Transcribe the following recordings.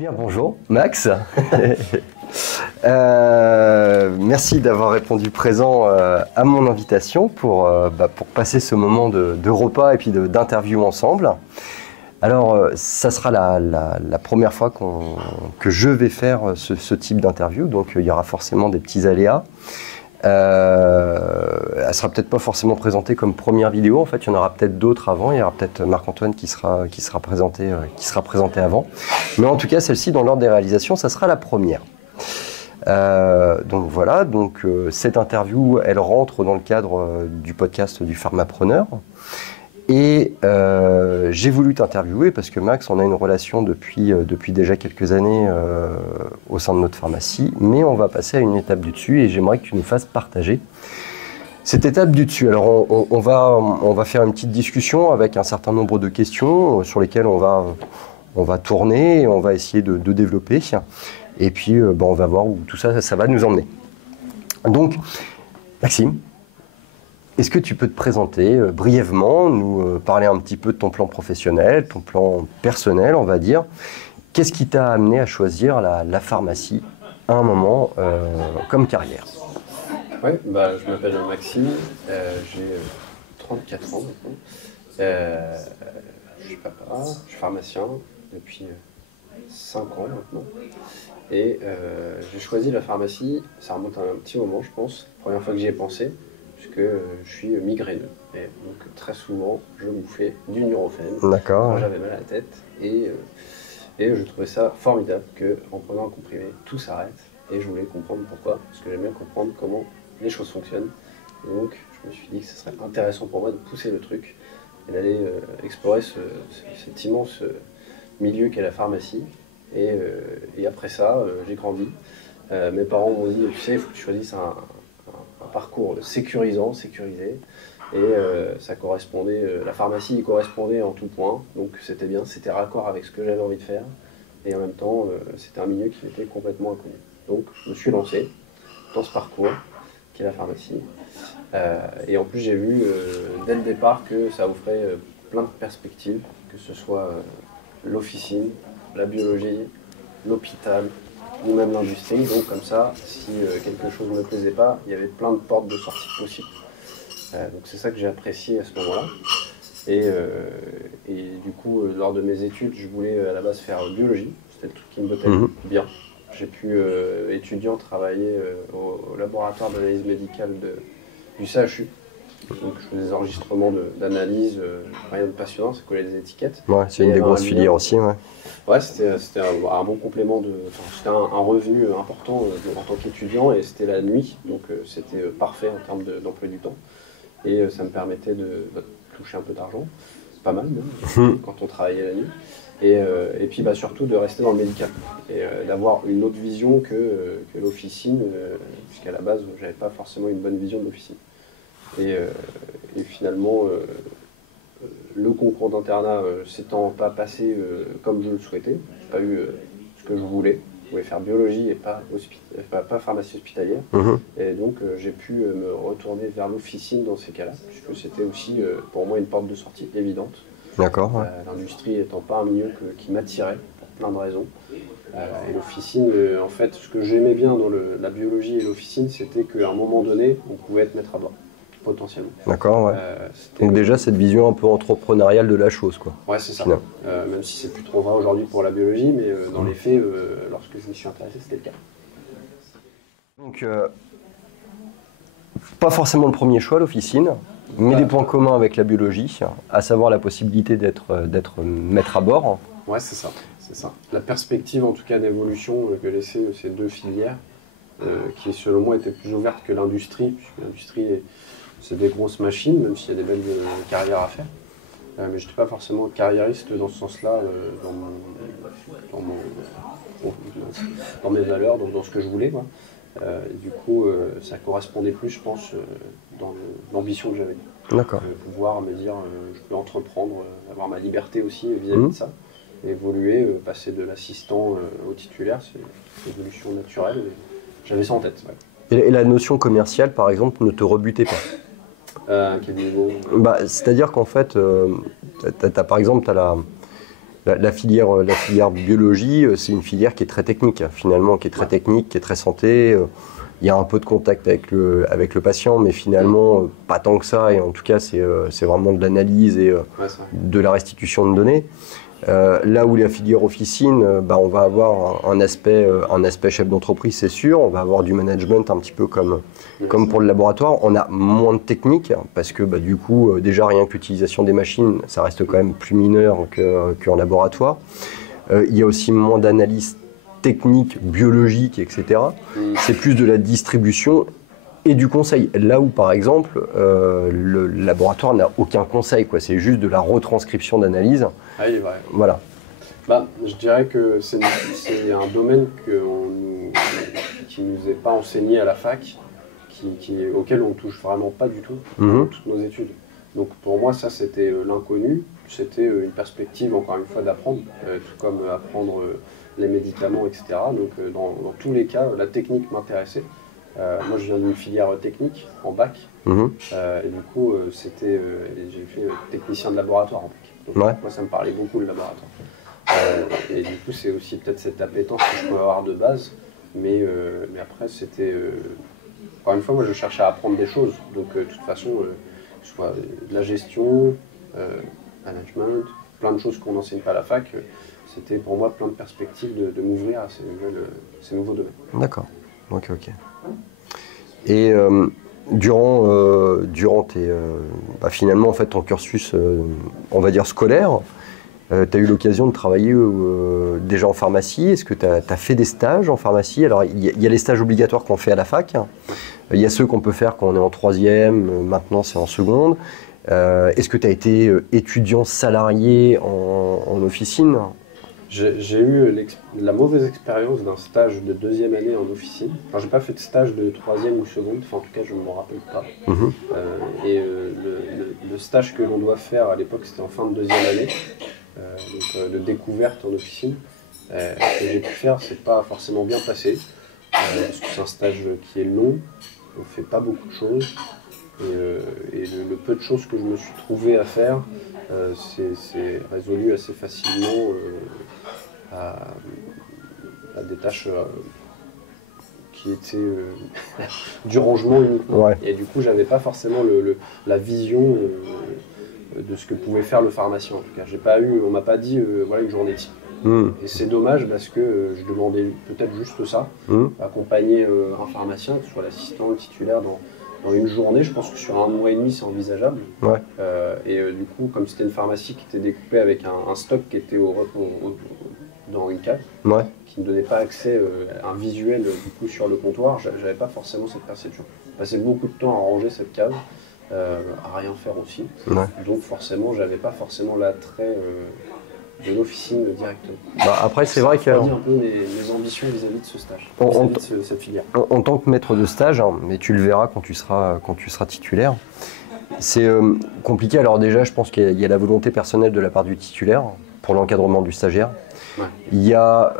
Bien, bonjour Max. Merci d'avoir répondu présent à mon invitation pour passer ce moment de repas et puis d'interview ensemble. Alors, ça sera la première fois que je vais faire ce type d'interview, donc il y aura forcément des petits aléas. Elle sera peut-être pas forcément présentée comme première vidéo, en fait il y en aura peut-être d'autres avant, il y aura peut-être Marc-Antoine qui sera présenté avant, mais en tout cas celle-ci dans l'ordre des réalisations, ça sera la première. Donc voilà, cette interview elle rentre dans le cadre du podcast du Pharmapreneur. Et j'ai voulu t'interviewer parce que Max, on a une relation depuis déjà quelques années au sein de notre pharmacie, mais on va passer à une étape du dessus et j'aimerais que tu nous fasses partager cette étape du dessus. Alors on va faire une petite discussion avec un certain nombre de questions sur lesquelles on va tourner et on va essayer de développer. Et puis on va voir où tout ça va nous emmener. Donc, Maxime, est-ce que tu peux te présenter brièvement, nous parler un petit peu de ton plan professionnel, ton plan personnel, on va dire. Qu'est-ce qui t'a amené à choisir la pharmacie à un moment comme carrière? Oui, je m'appelle Maxime, j'ai 34 ans maintenant. Je suis papa, je suis pharmacien depuis 5 ans maintenant. Et j'ai choisi la pharmacie, ça remonte à un petit moment je pense, la première fois que j'y ai pensé. Puisque je suis migraineux. Et donc très souvent, je bouffais du Nurofen quand j'avais mal à la tête. Et je trouvais ça formidable qu'en prenant un comprimé, tout s'arrête. Et je voulais comprendre pourquoi, parce que j'aime bien comprendre comment les choses fonctionnent. Et donc je me suis dit que ce serait intéressant pour moi de pousser le truc et d'aller explorer cet immense milieu qu'est la pharmacie. Et après ça, j'ai grandi. Mes parents m'ont dit, tu sais, il faut que tu choisisses un parcours sécurisé, et ça correspondait, la pharmacie y correspondait en tout point, donc c'était bien, c'était raccord avec ce que j'avais envie de faire, et en même temps c'était un milieu qui m'était complètement inconnu. Donc je me suis lancé dans ce parcours qui est la pharmacie, et en plus j'ai vu dès le départ que ça offrait plein de perspectives, que ce soit l'officine, la biologie, l'hôpital, ou même l'industrie, donc comme ça, si quelque chose ne me plaisait pas, il y avait plein de portes de sortie possibles. Donc c'est ça que j'ai apprécié à ce moment-là. Et du coup, lors de mes études, je voulais à la base faire biologie, c'était le truc qui me bottait bien. J'ai pu, étudiant, travailler au laboratoire d'analyse médicale du CHU. Donc je faisais des enregistrements d'analyse, rien de passionnant, c'est coller des étiquettes. Ouais, c'est une des grosses filières aussi, ouais. Ouais, c'était un bon complément, c'était un revenu important en tant qu'étudiant, et c'était la nuit, donc c'était parfait en termes d'emploi du temps. Et ça me permettait de toucher un peu d'argent, pas mal même, quand on travaillait la nuit. Et puis surtout de rester dans le médical, et d'avoir une autre vision que l'officine, puisqu'à la base, j'avais pas forcément une bonne vision de l'officine. Et finalement, le concours d'internat s'étant pas passé comme je le souhaitais, j'ai pas eu ce que je voulais. Je voulais faire biologie et pas pharmacie hospitalière. Et donc j'ai pu me retourner vers l'officine dans ces cas-là, puisque c'était aussi pour moi une porte de sortie évidente. D'accord. Ouais. L'industrie étant pas un milieu qui m'attirait pour plein de raisons. Et l'officine, en fait, ce que j'aimais bien dans la biologie et l'officine, c'était qu'à un moment donné, on pouvait être maître à bord. Potentiellement. D'accord, ouais. Donc déjà cette vision un peu entrepreneuriale de la chose, quoi. Ouais, c'est ça. Même si c'est plus trop vrai aujourd'hui pour la biologie, mais dans les faits, lorsque je m'y suis intéressé, c'était le cas. Donc, pas forcément le premier choix, l'officine, mais des points communs avec la biologie, à savoir la possibilité d'être maître à bord. Ouais, c'est ça. La perspective, en tout cas, d'évolution que laissaient ces deux filières, qui selon moi était plus ouverte que l'industrie, puisque l'industrie c'est des grosses machines, même s'il y a des belles carrières à faire. Mais je n'étais pas forcément carriériste dans ce sens-là, dans mes valeurs, dans ce que je voulais. Et du coup, ça correspondait plus, je pense, dans l'ambition que j'avais. D'accord. Pouvoir me dire, je peux entreprendre, avoir ma liberté aussi vis-à-vis de ça, évoluer, passer de l'assistant au titulaire, c'est une évolution naturelle. Et j'avais ça en tête. Ouais. Et la notion commerciale, par exemple, ne te rebutait pas? Quel niveau? C'est-à-dire qu'en fait, par exemple, tu as La filière biologie, c'est une filière qui est très technique, finalement, qui est très technique, qui est très santé. Il y a un peu de contact avec le patient, mais finalement, pas tant que ça. Et en tout cas, c'est vraiment de l'analyse et de la restitution de données. Là où la filière officine, on va avoir un aspect chef d'entreprise, c'est sûr. On va avoir du management un petit peu comme pour le laboratoire. On a moins de technique parce que du coup, déjà rien que l'utilisation des machines, ça reste quand même plus mineur qu'en laboratoire. Il y a aussi moins d'analyse technique, biologique, etc. C'est plus de la distribution et du conseil. Là où, par exemple, le laboratoire n'a aucun conseil, quoi. C'est juste de la retranscription d'analyse. Ah oui, ouais. Voilà. Je dirais que c'est un domaine qui ne nous est pas enseigné à la fac, auquel on ne touche vraiment pas du tout dans toutes nos études. Donc pour moi, ça c'était l'inconnu, c'était une perspective, encore une fois, d'apprendre, tout comme apprendre les médicaments, etc. Donc dans tous les cas, la technique m'intéressait. Moi, je viens d'une filière technique en bac, et du coup, j'ai fait technicien de laboratoire en bac. Donc, moi, ça me parlait beaucoup le laboratoire. Et du coup, c'est aussi peut-être cette appétence que je peux avoir de base, mais après, c'était... encore une fois, moi, je cherchais à apprendre des choses. Donc, de toute façon, que ce soit de la gestion, management, plein de choses qu'on n'enseigne pas à la fac, c'était pour moi plein de perspectives de m'ouvrir à ces nouveaux domaines. D'accord. Ok. Et durant finalement, en fait, ton cursus, on va dire scolaire, tu as eu l'occasion de travailler déjà en pharmacie. Est-ce que tu as fait des stages en pharmacie? Alors, il y a les stages obligatoires qu'on fait à la fac. Il y a ceux qu'on peut faire quand on est en troisième. Maintenant, c'est en seconde. Est-ce que tu as été étudiant salarié en officine? J'ai eu la mauvaise expérience d'un stage de deuxième année en officine. Enfin, j'ai pas fait de stage de troisième ou seconde, enfin, en tout cas je ne m'en rappelle pas. Le stage que l'on doit faire à l'époque, c'était en fin de deuxième année, donc de découverte en officine. Que j'ai pu faire, c'est pas forcément bien passé, parce que c'est un stage qui est long, on fait pas beaucoup de choses. Et le peu de choses que je me suis trouvé à faire, c'est résolu assez facilement à des tâches qui étaient du rangement uniquement. Ouais. Et du coup, j'avais pas forcément la vision de ce que pouvait faire le pharmacien. En tout cas, on m'a pas dit voilà une journée type. Et c'est dommage parce que je demandais peut-être juste ça, accompagner un pharmacien, que ce soit l'assistant ou le titulaire dans une journée. Je pense que sur un mois et demi, c'est envisageable. Du coup, comme c'était une pharmacie qui était découpée avec un stock qui était dans une cave, qui ne donnait pas accès à un visuel du coup sur le comptoir, j'avais pas forcément cette perception. Je passais beaucoup de temps à ranger cette cave, à rien faire aussi. Donc forcément, j'avais pas forcément l'attrait de l'officine directement. Après, c'est vrai que... Ça refroidit un peu mes ambitions vis-à-vis de ce stage, vis-à-vis de cette filière. En tant que maître de stage, mais tu le verras quand tu seras titulaire, c'est compliqué. Alors déjà, je pense qu'il y a la volonté personnelle de la part du titulaire pour l'encadrement du stagiaire. Il y a...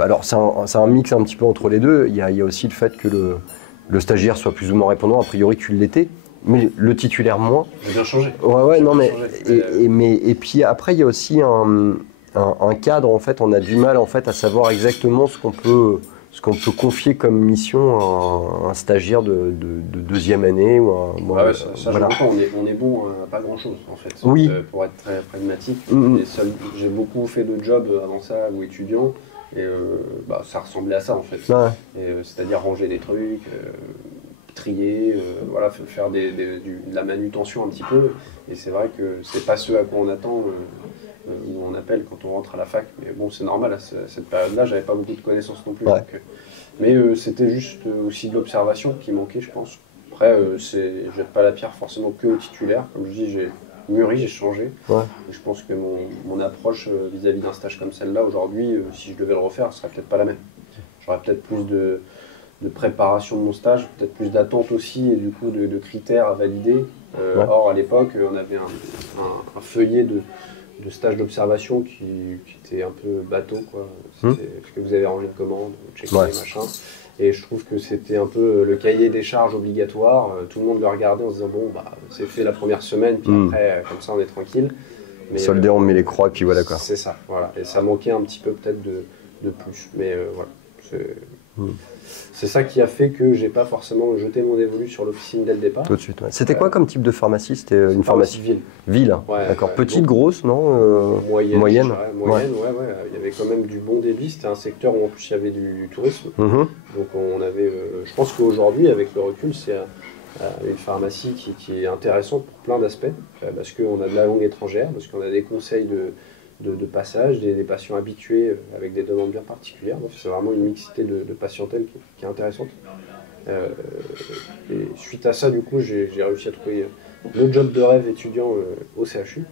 alors, c'est un mix un petit peu entre les deux. Il y a aussi le fait que le stagiaire soit plus ou moins répondant. A priori, tu l'étais. Mais le titulaire moins. J'ai bien changé. Et puis après, il y a aussi un cadre, en fait, on a du mal en fait à savoir exactement ce qu'on peut confier comme mission à un stagiaire de deuxième année. Voilà. On est bon à pas grand chose en fait. Pour être très pragmatique. J'ai beaucoup fait de jobs avant ça ou étudiant. Et ça ressemblait à ça en fait. C'est-à-dire ranger des trucs, trier, faire de la manutention un petit peu. Et c'est vrai que c'est pas ce à quoi on attend ou on appelle quand on rentre à la fac. Mais bon, c'est normal, à cette période-là, j'avais pas beaucoup de connaissances non plus. Mais c'était juste aussi de l'observation qui manquait, je pense. Après, je jette pas la pierre forcément que au titulaire. Comme je dis, j'ai mûri, j'ai changé. Et je pense que mon approche vis-à-vis d'un stage comme celle-là, aujourd'hui, si je devais le refaire, ce serait peut-être pas la même. J'aurais peut-être plus de préparation de mon stage, peut-être plus d'attente aussi, et du coup de critères à valider. Or, à l'époque, on avait un feuillet de stage d'observation qui était un peu bateau, quoi. Parce que vous avez rangé une commande, checké les machins. Et je trouve que c'était un peu le cahier des charges obligatoire. Tout le monde le regardait en se disant bon, c'est fait la première semaine, puis après, comme ça, on est tranquille. Soldé, on met les croix et puis voilà quoi. C'est ça, voilà. Et ça manquait un petit peu peut-être de plus. Mais voilà. C'est ça qui a fait que j'ai pas forcément jeté mon dévolu sur l'officine dès le départ. Tout de suite. Ouais. C'était quoi comme type de pharmacie? C'était une pharmacie ville. Ville, ouais, d'accord. Petite, grosse, non Moyenne. Moyenne. Ouais. Il y avait quand même du bon débit. C'était un secteur où en plus il y avait du tourisme. Donc on avait. Je pense qu'aujourd'hui, avec le recul, c'est une pharmacie qui est intéressante pour plein d'aspects, parce qu'on a de la langue étrangère, parce qu'on a des conseils de passage, des patients habitués avec des demandes bien particulières. Donc c'est vraiment une mixité de patientèle qui est intéressante. Et suite à ça, du coup, j'ai réussi à trouver le job de rêve étudiant au CHU.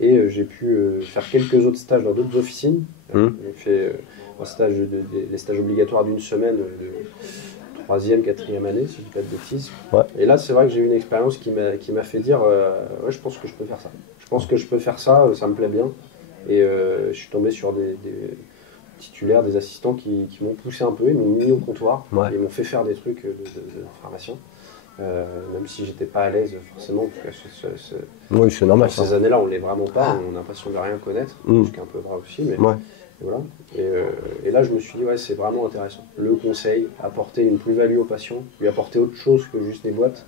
Et j'ai pu faire quelques autres stages dans d'autres officines. J'ai fait les stages obligatoires d'une semaine de 3e, 4e année, si je ne dis pas de bêtises. Ouais. Et là, c'est vrai que j'ai eu une expérience qui m'a fait dire ouais, je pense que je peux faire ça. Je pense que je peux faire ça, ça me plaît bien. Et je suis tombé sur des titulaires, des assistants qui m'ont poussé un peu, ils m'ont mis au comptoir, ils m'ont fait faire des trucs de pharmacien. Même si j'étais pas à l'aise forcément, parce que oui, c'est normal. Ces années-là, on l'est vraiment pas, on a l'impression de rien connaître, ce qui est un peu vrai aussi, mais et voilà. Et là, je me suis dit, ouais, c'est vraiment intéressant. Le conseil, apporter une plus-value au patient, lui apporter autre chose que juste des boîtes.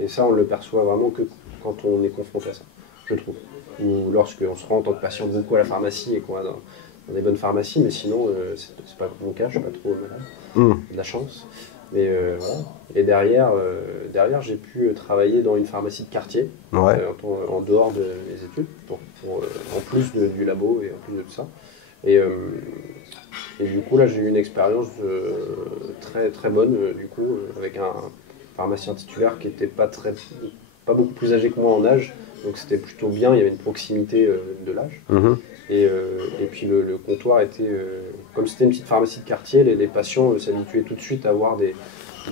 Et ça, on le perçoit vraiment que quand on est confronté à ça, je trouve. Ou lorsqu'on se rend en tant que patient beaucoup à la pharmacie et qu'on va dans des bonnes pharmacies, mais sinon, c'est pas mon cas, je suis pas trop malade, de la chance. Mais voilà. Et derrière j'ai pu travailler dans une pharmacie de quartier, en dehors de mes études, en plus du labo et en plus de tout ça. Et du coup, là, j'ai eu une expérience très, très bonne, du coup, avec un pharmacien titulaire qui n'était pas beaucoup plus âgé que moi en âge. Donc c'était plutôt bien, il y avait une proximité de l'âge. Et puis le comptoir était, comme c'était une petite pharmacie de quartier, les patients s'habituaient tout de suite à avoir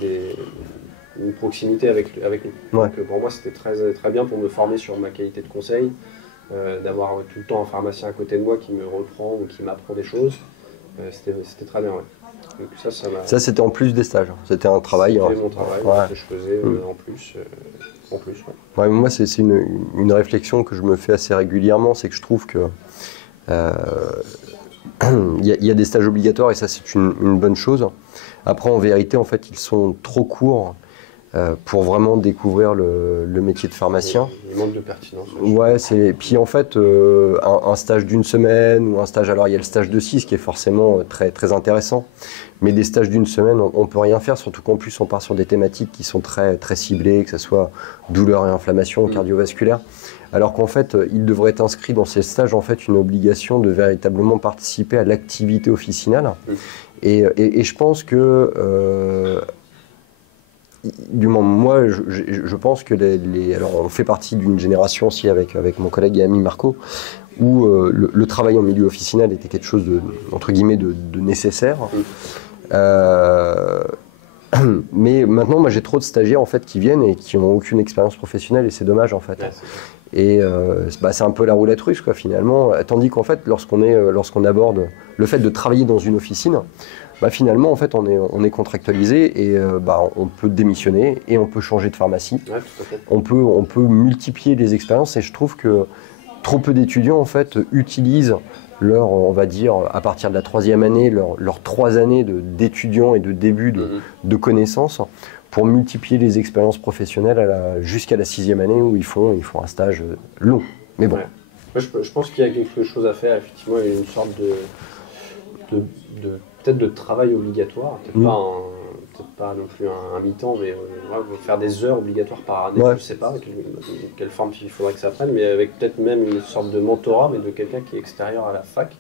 une proximité avec nous. Donc pour moi c'était très, très bien pour me former sur ma qualité de conseil, d'avoir tout le temps un pharmacien à côté de moi qui me reprend ou qui m'apprend des choses. C'était très bien. Donc ça c'était en plus des stages, c'était un travail. C'était mon travail que je faisais en plus. Moi, c'est une réflexion que je me fais assez régulièrement, c'est que je trouve que il y a des stages obligatoires et ça c'est une bonne chose. Après, en vérité, en fait, ils sont trop courts pour vraiment découvrir le métier de pharmacien. Il manque de pertinence. Puis en fait, un stage d'une semaine ou un stage, alors il y a le stage de 6 qui est forcément très, très intéressant, mais des stages d'une semaine, on ne peut rien faire, surtout qu'en plus on part sur des thématiques qui sont très, très ciblées, que ce soit douleur et inflammation cardiovasculaire, alors qu'en fait, il devrait être inscrit dans ces stages en fait une obligation de véritablement participer à l'activité officinale. Et je pense que du moment, moi, je pense que alors on fait partie d'une génération aussi avec mon collègue et ami Marco, où le travail en milieu officinal était quelque chose entre guillemets de nécessaire. Mais maintenant, moi, j'ai trop de stagiaires en fait qui viennent et qui n'ont aucune expérience professionnelle et c'est dommage en fait. Et c'est un peu la roulette russe quoi finalement. Tandis qu'en fait, lorsqu'on aborde le fait de travailler dans une officine, finalement, en fait, on est contractualisé et on peut démissionner et on peut changer de pharmacie. Tout à fait. On peut multiplier les expériences et je trouve que trop peu d'étudiants, en fait, utilisent on va dire, à partir de la 3e année, leurs 3 années d'étudiants et de début de connaissances pour multiplier les expériences professionnelles jusqu'à la 6e année où ils font un stage long. Mais bon. Je pense qu'il y a quelque chose à faire, effectivement, il y a une sorte peut-être de travail obligatoire, peut-être pas non plus un mi-temps, mais faire des heures obligatoires par année, je ne sais pas quelle forme il faudrait que ça prenne, mais avec peut-être même une sorte de mentorat, mais de quelqu'un qui est extérieur à la fac.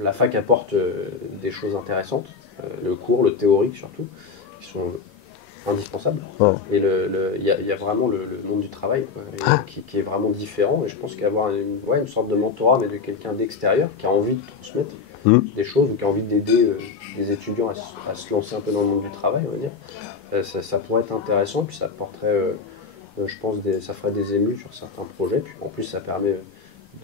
La fac apporte des choses intéressantes, le cours, le théorique surtout, qui sont indispensables. Et il y a vraiment le monde du travail qui est vraiment différent, et je pense qu'avoir une sorte de mentorat, mais de quelqu'un d'extérieur qui a envie de transmettre des choses ou qui a envie d'aider les étudiants à se lancer un peu dans le monde du travail, on va dire. Ça pourrait être intéressant, puis ça apporterait, je pense, ça ferait des émus sur certains projets, puis en plus ça permet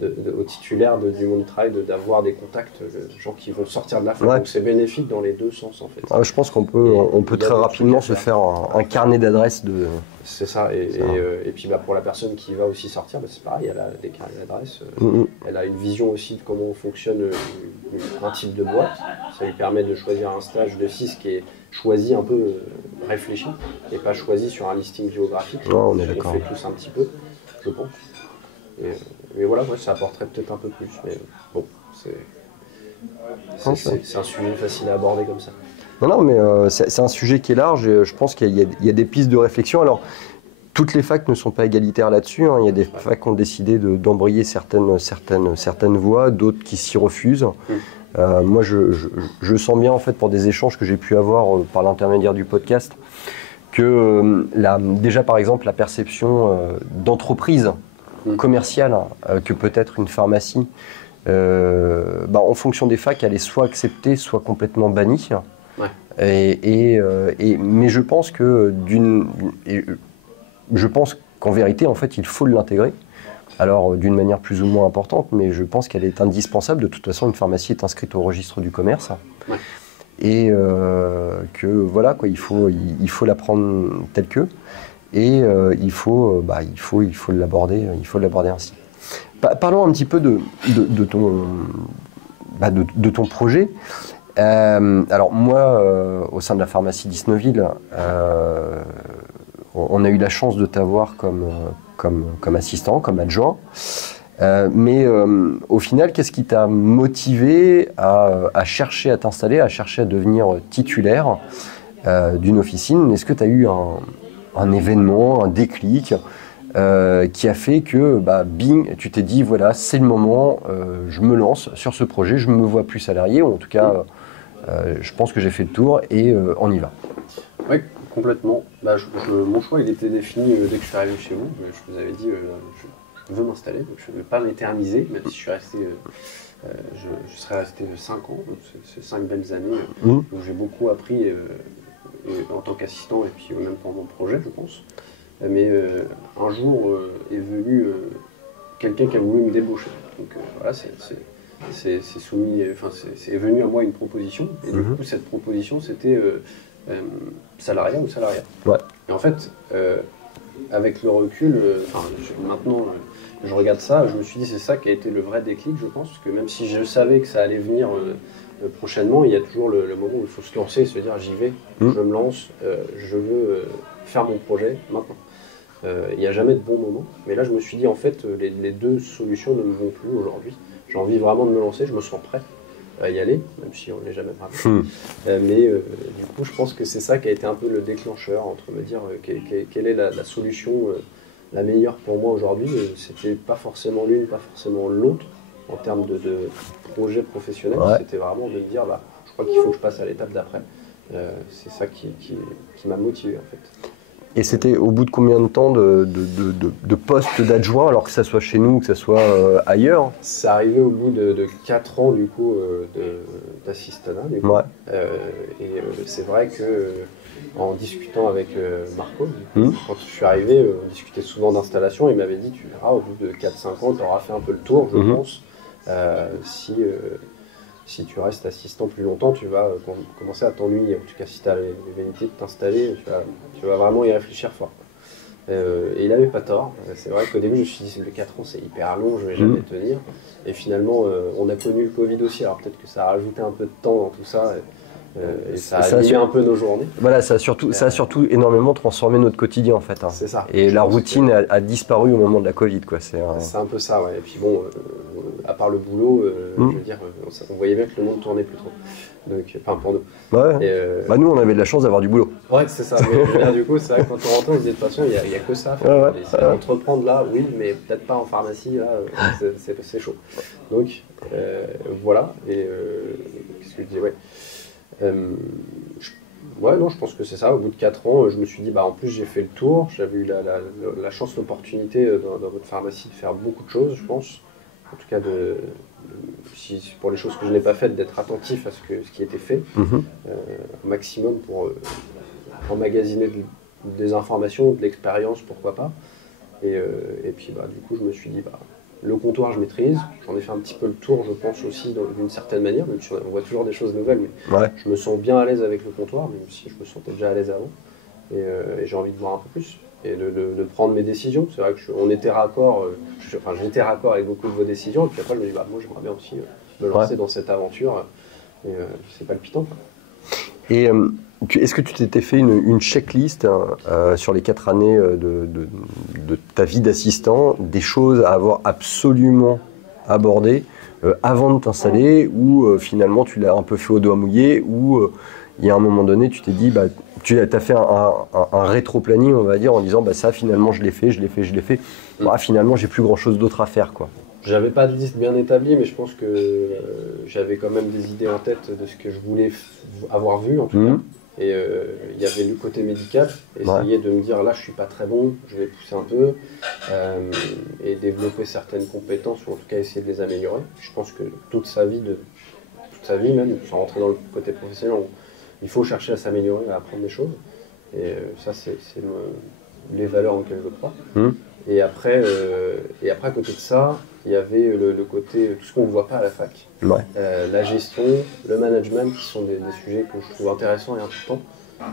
aux titulaires du monde du travail d'avoir des contacts, gens qui vont sortir de la fac. Donc c'est bénéfique dans les deux sens en fait. Je pense qu'on peut très rapidement se faire un carnet d'adresses de... C'est ça, et puis pour la personne qui va aussi sortir, c'est pareil, elle a des carnets d'adresses, elle a une vision aussi de comment fonctionne un type de boîte. Ça lui permet de choisir un stage de 6 qui est choisi un peu réfléchi, et pas choisi sur un listing géographique. On est d'accord. On fait tous un petit peu, je pense. Mais voilà, ça apporterait peut-être un peu plus. Mais bon, c'est un sujet facile à aborder comme ça. Non, mais c'est un sujet qui est large et je pense qu'il y a des pistes de réflexion. Alors, toutes les facs ne sont pas égalitaires là-dessus. Il y a des facs qui ont décidé d'embrayer certaines voies, d'autres qui s'y refusent. Moi, je sens bien, en fait, pour des échanges que j'ai pu avoir par l'intermédiaire du podcast, que déjà, par exemple, la perception d'entreprise commerciale que peut être une pharmacie, en fonction des facs, elle est soit acceptée, soit complètement bannie. Ouais. Mais je pense qu'en vérité, en fait, il faut l'intégrer. Alors, d'une manière plus ou moins importante, mais je pense qu'elle est indispensable. De toute façon, une pharmacie est inscrite au registre du commerce. Ouais. Et que voilà, quoi, il faut la prendre telle que. Et il faut l'aborder ainsi. Parlons un petit peu de ton projet. Alors moi, au sein de la pharmacie d'Isnoville, on a eu la chance de t'avoir comme assistant, comme adjoint. Mais au final, qu'est-ce qui t'a motivé à chercher à t'installer, à chercher à devenir titulaire d'une officine? Est-ce que tu as eu un événement, un déclic qui a fait que, bing, tu t'es dit, voilà, c'est le moment, je me lance sur ce projet, je me vois plus salarié, ou en tout cas, je pense que j'ai fait le tour et on y va. Oui, complètement. Mon choix, il était défini dès que je suis arrivé chez vous. Je vous avais dit, je veux m'installer, donc je ne veux pas m'éterniser, même si je suis resté... je serais resté 5 ans, donc c'est 5 belles années où j'ai beaucoup appris en tant qu'assistant et puis même pour mon projet, je pense. Mais un jour est venu quelqu'un qui a voulu me débaucher. Donc voilà, c'est venu à moi une proposition. Et du coup, cette proposition, c'était salariat ou salariat. Ouais. Et en fait, avec le recul, maintenant, je regarde ça, je me suis dit c'est ça qui a été le vrai déclic, je pense, parce que même si je savais que ça allait venir prochainement, il y a toujours le moment où il faut se lancer et se dire j'y vais, je me lance, je veux faire mon projet maintenant. Il n'y a jamais de bon moment, mais là je me suis dit en fait les deux solutions ne me vont plus aujourd'hui. J'ai envie vraiment de me lancer, je me sens prêt à y aller, même si on ne l'est jamais vraiment. Mais du coup je pense que c'est ça qui a été un peu le déclencheur entre me dire quelle est la solution la meilleure pour moi aujourd'hui. C'était pas forcément l'une, pas forcément l'autre en termes de projet professionnel. Ouais. C'était vraiment de me dire je crois qu'il faut que je passe à l'étape d'après. C'est ça qui m'a motivé en fait. Et c'était au bout de combien de temps de poste d'adjoint, alors que ça soit chez nous ou que ça soit ailleurs? C'est arrivé au bout de 4 ans du coup d'assistanat. Ouais. C'est vrai que en discutant avec Marco, quand je suis arrivé, on discutait souvent d'installation. Il m'avait dit tu verras, au bout de 4-5 ans, tu auras fait un peu le tour, je pense. Si tu restes assistant plus longtemps, tu vas commencer à t'ennuyer. En tout cas, si tu as les velléités de t'installer, tu vas vraiment y réfléchir fort. Et il n'avait pas tort. C'est vrai qu'au début, je me suis dit, 4 ans, c'est hyper long, je ne vais jamais tenir. Et finalement, on a connu le Covid aussi. Alors peut-être que ça a rajouté un peu de temps dans tout ça. Et ça a animé un peu nos journées. Voilà, ça a surtout énormément transformé notre quotidien en fait. C'est ça. Et la routine a disparu au moment de la Covid, quoi. C'est un peu ça, ouais. Et puis bon, à part le boulot, je veux dire, on voyait bien que le monde tournait plus trop. Donc, enfin pour nous. Ouais. Et, nous, on avait de la chance d'avoir du boulot. Ouais, c'est ça. Mais du coup, c'est vrai que quand on rentre, on se dit de toute façon, il n'y a que ça à faire. Entreprendre là, oui, mais peut-être pas en pharmacie, là, c'est chaud. Donc, voilà. Et qu'est-ce que je disais, ouais. Je pense que c'est ça. Au bout de 4 ans, je me suis dit, en plus j'ai fait le tour, j'avais eu la chance, l'opportunité dans votre pharmacie de faire beaucoup de choses, je pense. En tout cas, pour les choses que je n'ai pas faites, d'être attentif à ce qui était fait, au maximum pour emmagasiner des informations, de l'expérience, pourquoi pas. Et puis du coup, je me suis dit, Le comptoir, je maîtrise. J'en ai fait un petit peu le tour, je pense aussi, d'une certaine manière, même si on voit toujours des choses nouvelles, mais Ouais. je me sens bien à l'aise avec le comptoir, même si je me sentais déjà à l'aise avant. Et j'ai envie de voir un peu plus et de prendre mes décisions. C'est vrai que on était raccord, j'étais raccord avec beaucoup de vos décisions, et puis après je me dis, bah, moi j'aimerais bien aussi me lancer dans cette aventure, et c'est palpitant, quoi. Et est-ce que tu t'étais fait une checklist sur les 4 années de ta vie d'assistant, des choses à avoir absolument abordées avant de t'installer, ou finalement tu l'as un peu fait au doigt mouillé, ou il y a un moment donné tu t'es dit, bah, tu as fait un rétro-planning, on va dire, en disant bah, ça finalement je l'ai fait. Bah, finalement j'ai plus grand chose d'autre à faire, quoi. J'avais pas de liste bien établie, mais je pense que j'avais quand même des idées en tête de ce que je voulais avoir vu, en tout cas. Et il y avait le côté médical, essayer de me dire là je suis pas très bon, je vais pousser un peu, et développer certaines compétences, ou en tout cas essayer de les améliorer. Je pense que toute sa vie même, sans rentrer dans le côté professionnel, il faut chercher à s'améliorer, à apprendre des choses. Et ça c'est les valeurs auxquelles je crois. Et après, à côté de ça, il y avait le côté, tout ce qu'on ne voit pas à la fac. La gestion, le management, qui sont des sujets que je trouve intéressants et importants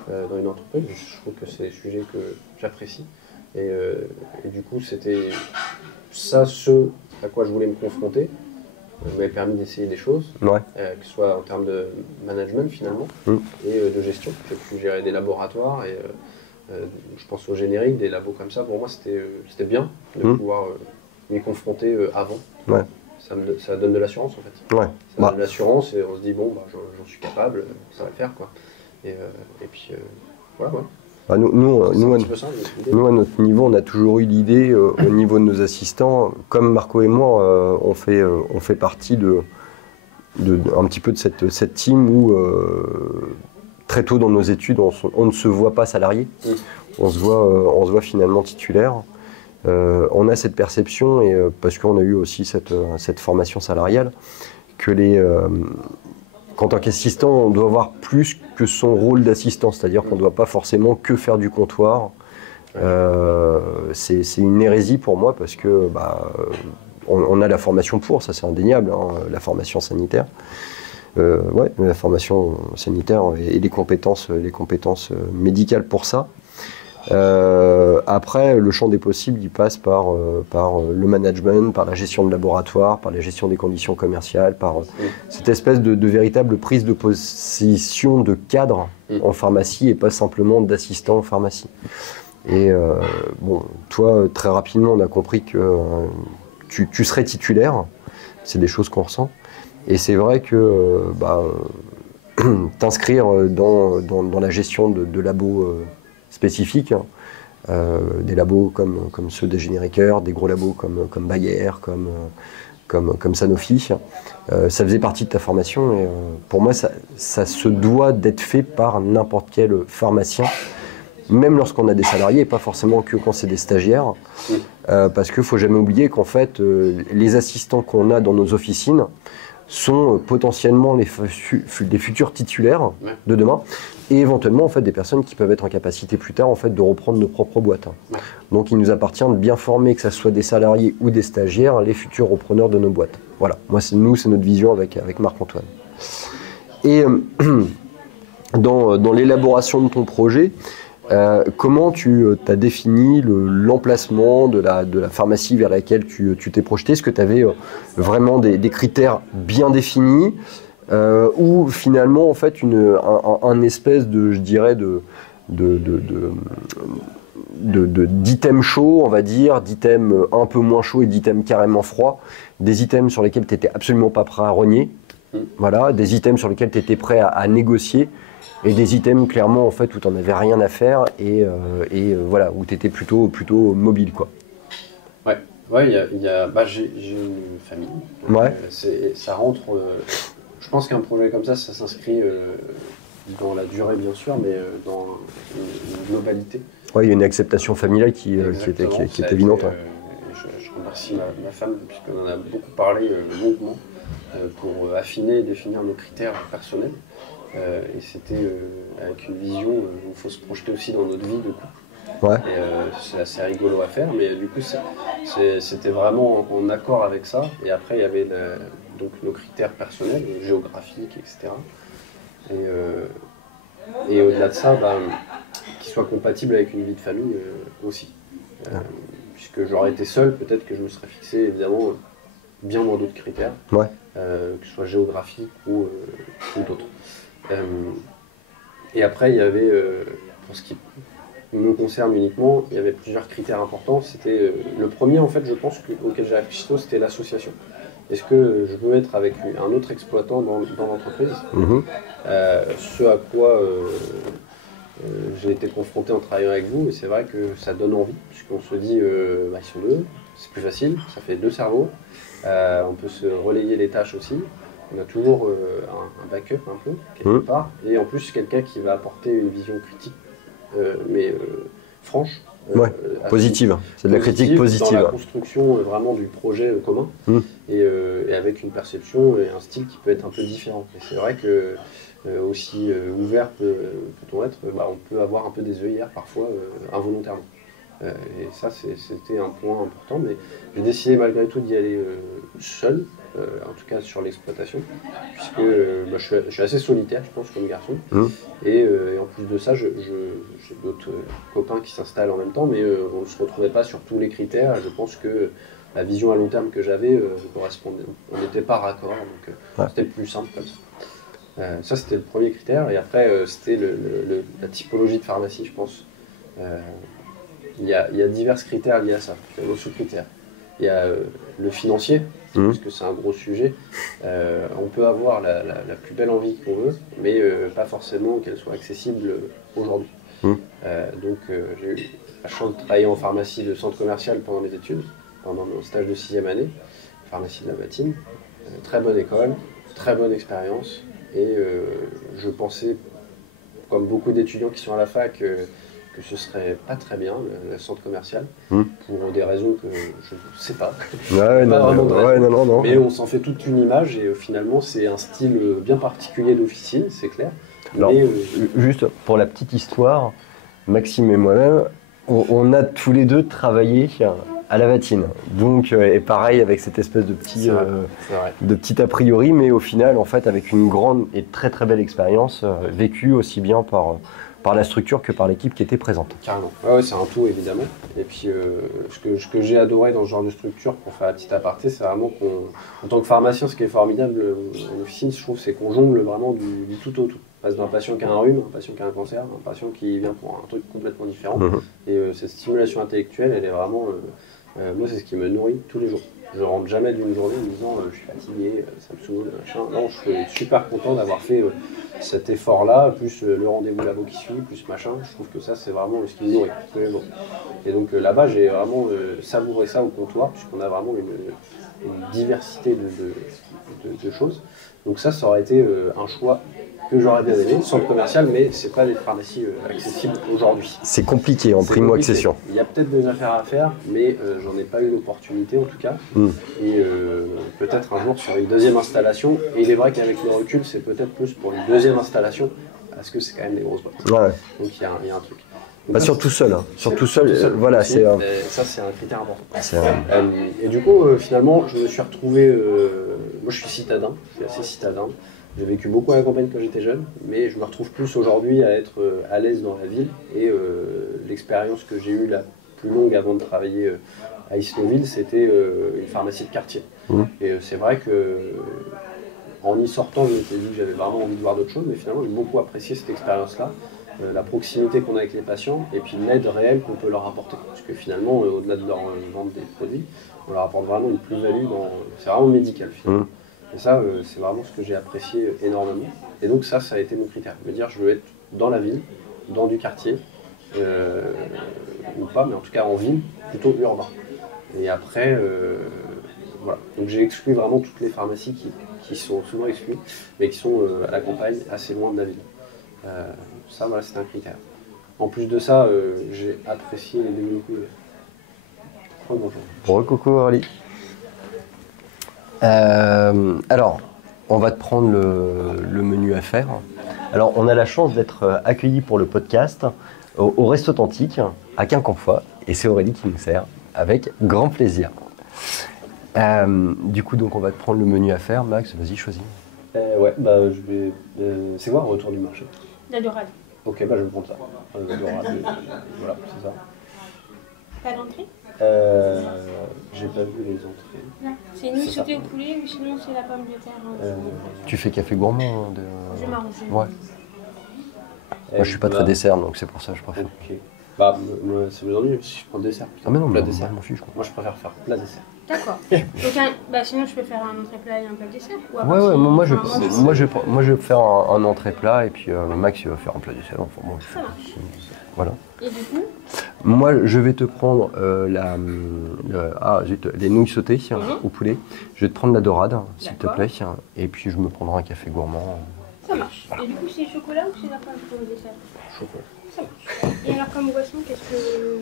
dans une entreprise. Je trouve que c'est des sujets que j'apprécie. Et du coup, c'était ça, ce à quoi je voulais me confronter. M'avait permis d'essayer des choses, que ce soit en termes de management finalement, et de gestion. J'ai pu gérer des laboratoires, et je pense au générique, des labos comme ça. Pour moi, c'était bien de pouvoir m'y confronter avant. Ça donne de l'assurance, en fait. Ça donne de l'assurance, et on se dit, bon, bah, j'en suis capable, ça va le faire, quoi. Et puis, voilà, ouais. Bah, nous, à notre niveau, on a toujours eu l'idée, au niveau de nos assistants, comme Marco et moi, on fait partie un petit peu de cette team où, très tôt dans nos études, on ne se voit pas salarié, on se voit finalement titulaire. On a cette perception, et parce qu'on a eu aussi cette formation salariale, que qu'en tant qu'assistant, on doit avoir plus que son rôle d'assistant, c'est-à-dire qu'on ne doit pas forcément que faire du comptoir. C'est une hérésie pour moi, parce que on a la formation pour, ça c'est indéniable, hein, la formation sanitaire. La formation sanitaire et les compétences médicales pour ça. Après, le champ des possibles, il passe par le management, par la gestion de laboratoire, par la gestion des conditions commerciales, par cette espèce de véritable prise de position de cadre en pharmacie, et pas simplement d'assistant en pharmacie. Et bon, toi, très rapidement, on a compris que tu serais titulaire. C'est des choses qu'on ressent. Et c'est vrai que t'inscrire dans la gestion de labos spécifiques, des labos comme ceux des génériqueurs, des gros labos comme Bayer, comme Sanofi, ça faisait partie de ta formation, et pour moi ça se doit d'être fait par n'importe quel pharmacien, même lorsqu'on a des salariés, et pas forcément que quand c'est des stagiaires, parce qu'il ne faut jamais oublier qu'en fait les assistants qu'on a dans nos officines sont potentiellement les futurs titulaires de demain, et éventuellement en fait des personnes qui peuvent être en capacité plus tard en fait de reprendre nos propres boîtes. Donc il nous appartient de bien former, que ce soit des salariés ou des stagiaires, les futurs repreneurs de nos boîtes. Voilà, c'est notre vision avec Marc-Antoine. Et dans l'élaboration de ton projet, comment tu as défini l'emplacement de la pharmacie vers laquelle tu t'es projeté? Est-ce que tu avais vraiment des critères bien définis, ou finalement en fait un espèce de, je dirais, d'items chauds, on va dire, d'items un peu moins chauds et d'items carrément froids, des items sur lesquels tu n'étais absolument pas prêt à rogner, voilà, des items sur lesquels tu étais prêt à négocier, et des items clairement en fait où tu n'en avais rien à faire, et voilà, où tu étais plutôt mobile, quoi. Ouais, j'ai une famille, donc, ça rentre, je pense qu'un projet comme ça s'inscrit dans la durée bien sûr, mais dans une globalité. Ouais, il y a une acceptation familiale qui est évidente. Je remercie ma femme, puisqu'on en a beaucoup parlé longuement, pour affiner et définir nos critères personnels. Et c'était avec une vision où il faut se projeter aussi dans notre vie de couple. Ouais. Et c'est assez rigolo à faire, mais du coup, c'était vraiment en accord avec ça. Et après, il y avait donc nos critères personnels, géographiques, etc. Et au-delà de ça, qu'ils soient compatibles avec une vie de famille aussi. Puisque j'aurais été seul, peut-être que je me serais fixé évidemment bien moins d'autres critères, Ouais. que ce soit géographique ou d'autres. Et après, il y avait, pour ce qui me concerne uniquement, il y avait plusieurs critères importants. C'était le premier, en fait, je pense, auquel j'ai réfléchi, c'était l'association. Est-ce que je veux être avec un autre exploitant dans l'entreprise? Ce à quoi j'ai été confronté en travaillant avec vous, et c'est vrai que ça donne envie, puisqu'on se dit, ils sont deux, c'est plus facile, ça fait deux cerveaux, on peut se relayer les tâches aussi, on a toujours un backup un peu, quelque part, et en plus quelqu'un qui va apporter une vision critique, mais franche. Ouais, positive, c'est de la critique positive. Dans la construction vraiment du projet commun, et avec une perception et un style qui peut être un peu différent. Et c'est vrai que aussi ouvert peut-on être, on peut avoir un peu des œillères parfois involontairement. Et ça, c'était un point important, mais j'ai décidé malgré tout d'y aller seul, en tout cas sur l'exploitation, puisque je suis assez solitaire, je pense, comme garçon. Et en plus de ça, j'ai d'autres copains qui s'installent en même temps, mais on ne se retrouvait pas sur tous les critères. Je pense que la vision à long terme que j'avais correspondait. On n'était pas raccord, donc c'était le plus simple comme ça. Ça, c'était le premier critère. Et après, c'était la typologie de pharmacie, je pense. Il y a divers critères liés à ça, nos sous-critères. Il y a le financier, parce que c'est un gros sujet. On peut avoir la plus belle envie qu'on veut, mais pas forcément qu'elle soit accessible aujourd'hui. Donc j'ai eu la chance de travailler en pharmacie de centre commercial pendant mes études, pendant mon stage de 6e année, pharmacie de la Batine. Très bonne école, très bonne expérience, et je pensais, comme beaucoup d'étudiants qui sont à la fac, que ce serait pas très bien, le centre commercial, pour des raisons que je ne sais pas. Mais on s'en fait toute une image, et finalement c'est un style bien particulier d'officine, c'est clair. Alors, juste pour la petite histoire, Maxime et moi-même, on a tous les deux travaillé à la Vatine. Donc, et pareil avec cette espèce de petit a priori, mais au final, en fait, avec une grande et très très belle expérience vécue aussi bien par la structure que par l'équipe qui était présente. Carrément. Ouais, c'est un tout évidemment. Et puis ce que j'ai adoré dans ce genre de structure, pour faire un petit aparté, c'est vraiment qu'en tant que pharmacien, ce qui est formidable en officine, je trouve, c'est qu'on jongle vraiment du tout au tout. On passe d'un patient qui a un rhume, un patient qui a un cancer, un patient qui vient pour un truc complètement différent. Et cette stimulation intellectuelle, elle est vraiment... moi, c'est ce qui me nourrit tous les jours. Je rentre jamais d'une journée en me disant je suis fatigué, ça me saoule, machin. Non, je suis super content d'avoir fait cet effort-là, plus le rendez-vous labo qui suit, plus machin. Je trouve que ça, c'est vraiment ce qui me nourrit tous les jours. Et donc là-bas, j'ai vraiment savouré ça au comptoir, puisqu'on a vraiment une diversité de choses. Donc ça aurait été un choix que j'aurais bien aimé, centre commercial, mais c'est pas des pharmacies accessibles aujourd'hui. C'est compliqué en primo-accession. Il y a peut-être des affaires à faire, mais j'en ai pas eu l'opportunité en tout cas. Et peut-être un jour sur une deuxième installation. Et il est vrai qu'avec le recul, c'est peut-être plus pour une deuxième installation, parce que c'est quand même des grosses boîtes. Donc il y a un truc. Donc, surtout seul. Surtout seul, voilà. Ça, c'est un critère important. Et du coup, finalement, je me suis retrouvé... moi, je suis citadin, je suis assez citadin. J'ai vécu beaucoup à la campagne quand j'étais jeune, mais je me retrouve plus aujourd'hui à être à l'aise dans la ville. Et l'expérience que j'ai eue la plus longue avant de travailler à Isnoville, c'était une pharmacie de quartier. Et c'est vrai que en y sortant, je me suis dit que j'avais vraiment envie de voir d'autres choses, mais finalement, j'ai beaucoup apprécié cette expérience-là. La proximité qu'on a avec les patients et puis l'aide réelle qu'on peut leur apporter. Parce que finalement, au-delà de leur vendre des produits, on leur apporte vraiment une plus-value. C'est vraiment médical finalement. Et ça, c'est vraiment ce que j'ai apprécié énormément. Et donc ça a été mon critère. Me dire, je veux être dans la ville, dans du quartier, ou pas, mais en tout cas en ville, plutôt urbain. Et après, voilà. Donc j'ai exclu vraiment toutes les pharmacies qui sont souvent exclues, mais qui sont à la campagne, assez loin de la ville. Ça, voilà, c'est un critère. En plus de ça, j'ai apprécié les développements. Bonjour. Coucou Aurélie. Alors, on va te prendre le menu à faire. Alors, on a la chance d'être accueillis pour le podcast au Reste Authentique, à Quincampoix, et c'est Aurélie qui nous sert, avec grand plaisir. Du coup, donc on va te prendre le menu à faire. Max, vas-y, choisis. Ouais, bah je vais. C'est quoi un retour du marché? La dorade. Ok, bah je vais prendre ça. Voilà, c'est ça. Pas d'entrée? J'ai pas vu les entrées. Non. C'est une sautée au poulet ou sinon c'est la pomme de terre. Tu fais café gourmand Je m'arrange. Ouais. Moi, je suis pas très dessert, donc c'est pour ça que je préfère. Ok. Bah, moi, ça me ennuie si je prends dessert. Ah, mais non, plat moi, dessert. je m'en fiche. Moi, je préfère faire plat dessert. D'accord. Donc, sinon, je peux faire un entrée plat et un plat dessert ou Ouais, ouais, moi je vais faire un entrée plat et puis Max il va faire un plat dessert. Enfin, bon, ça marche. Voilà. Et du coup, moi je vais te prendre les nouilles sautées au poulet. Je vais te prendre la dorade, s'il te plaît. Et puis je me prendrai un café gourmand. Ça marche. Et du coup, c'est chocolat ou c'est la pomme pour le dessert? Chocolat. Ça marche. Et alors, comme boisson, qu'est-ce que.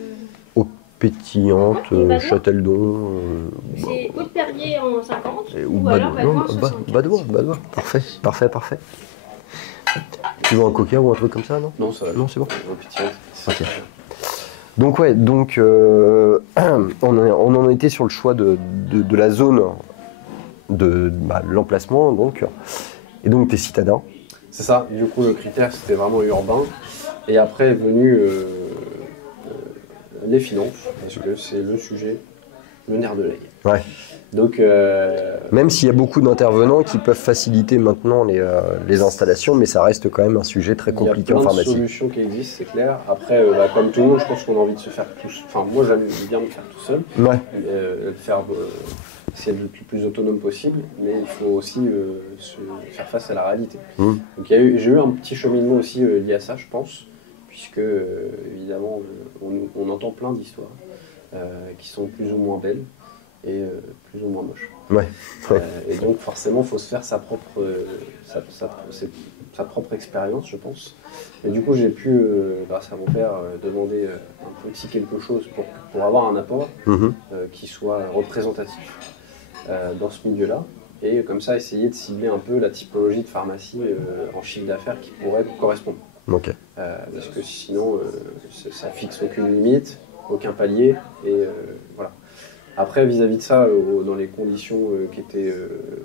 Eau pétillante, Châteldon. C'est eau de Perrier en 50 ou alors Badois en 60. Badois. Parfait. Tu veux un coca ou un truc comme ça, non? Non, ça va. Non, c'est bon. Eau pétillante. Ok. Donc on en était sur le choix de la zone de l'emplacement, donc. Et donc t'es citadin. C'est ça. Et du coup, le critère, c'était vraiment urbain. Et après est venu les finances, parce que c'est le sujet, le nerf de la guerre. Ouais. Donc, même s'il y a beaucoup d'intervenants qui peuvent faciliter maintenant les installations, mais ça reste quand même un sujet très compliqué en pharmacie. Il y a plein de solutions qui existent, c'est clair. Après, comme tout le monde, je pense qu'on a envie de se faire tous. Enfin, moi, j'aime bien me faire tout seul. Ouais. Essayer d'être le plus autonome possible, mais il faut aussi se faire face à la réalité. Mmh. Donc j'ai eu un petit cheminement aussi lié à ça, je pense, puisque évidemment on entend plein d'histoires qui sont plus ou moins belles et plus ou moins moches. Ouais. Et donc forcément il faut se faire sa propre expérience, je pense. Et du coup j'ai pu, grâce à mon père, demander un petit quelque chose pour avoir un apport qui soit représentatif dans ce milieu-là, et comme ça essayer de cibler un peu la typologie de pharmacie en chiffre d'affaires qui pourrait correspondre. Okay. Parce que sinon ça fixe aucune limite, aucun palier, et voilà. Après vis-à-vis de ça, dans les conditions qui étaient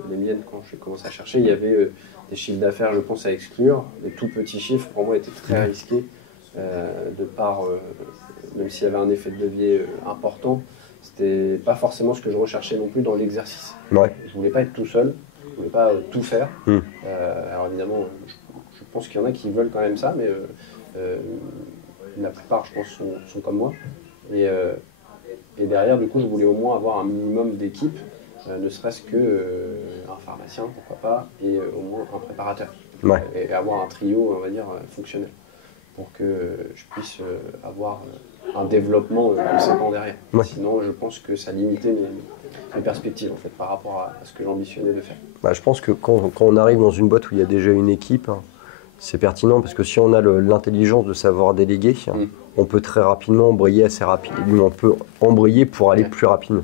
les miennes quand j'ai commencé à chercher, il y avait des chiffres d'affaires, je pense, à exclure. Les tout petits chiffres pour moi étaient très risqués, de par, même s'il y avait un effet de levier important, c'était pas forcément ce que je recherchais non plus dans l'exercice. Ouais. Je voulais pas être tout seul, je voulais pas tout faire. Alors évidemment, je pense qu'il y en a qui veulent quand même ça, mais la plupart, je pense, sont comme moi. Et derrière, du coup, je voulais au moins avoir un minimum d'équipe, ne serait-ce qu'un pharmacien, pourquoi pas, et au moins un préparateur. Ouais. Et avoir un trio, on va dire, fonctionnel, pour que je puisse avoir un développement conséquent derrière. Ouais. Sinon, je pense que ça limitait mes perspectives en fait, par rapport à ce que j'ambitionnais de faire. Je pense que quand on arrive dans une boîte où il y a déjà une équipe, c'est pertinent parce que si on a l'intelligence de savoir déléguer, on peut très rapidement embrayer assez rapidement. On peut embrayer pour aller plus rapidement.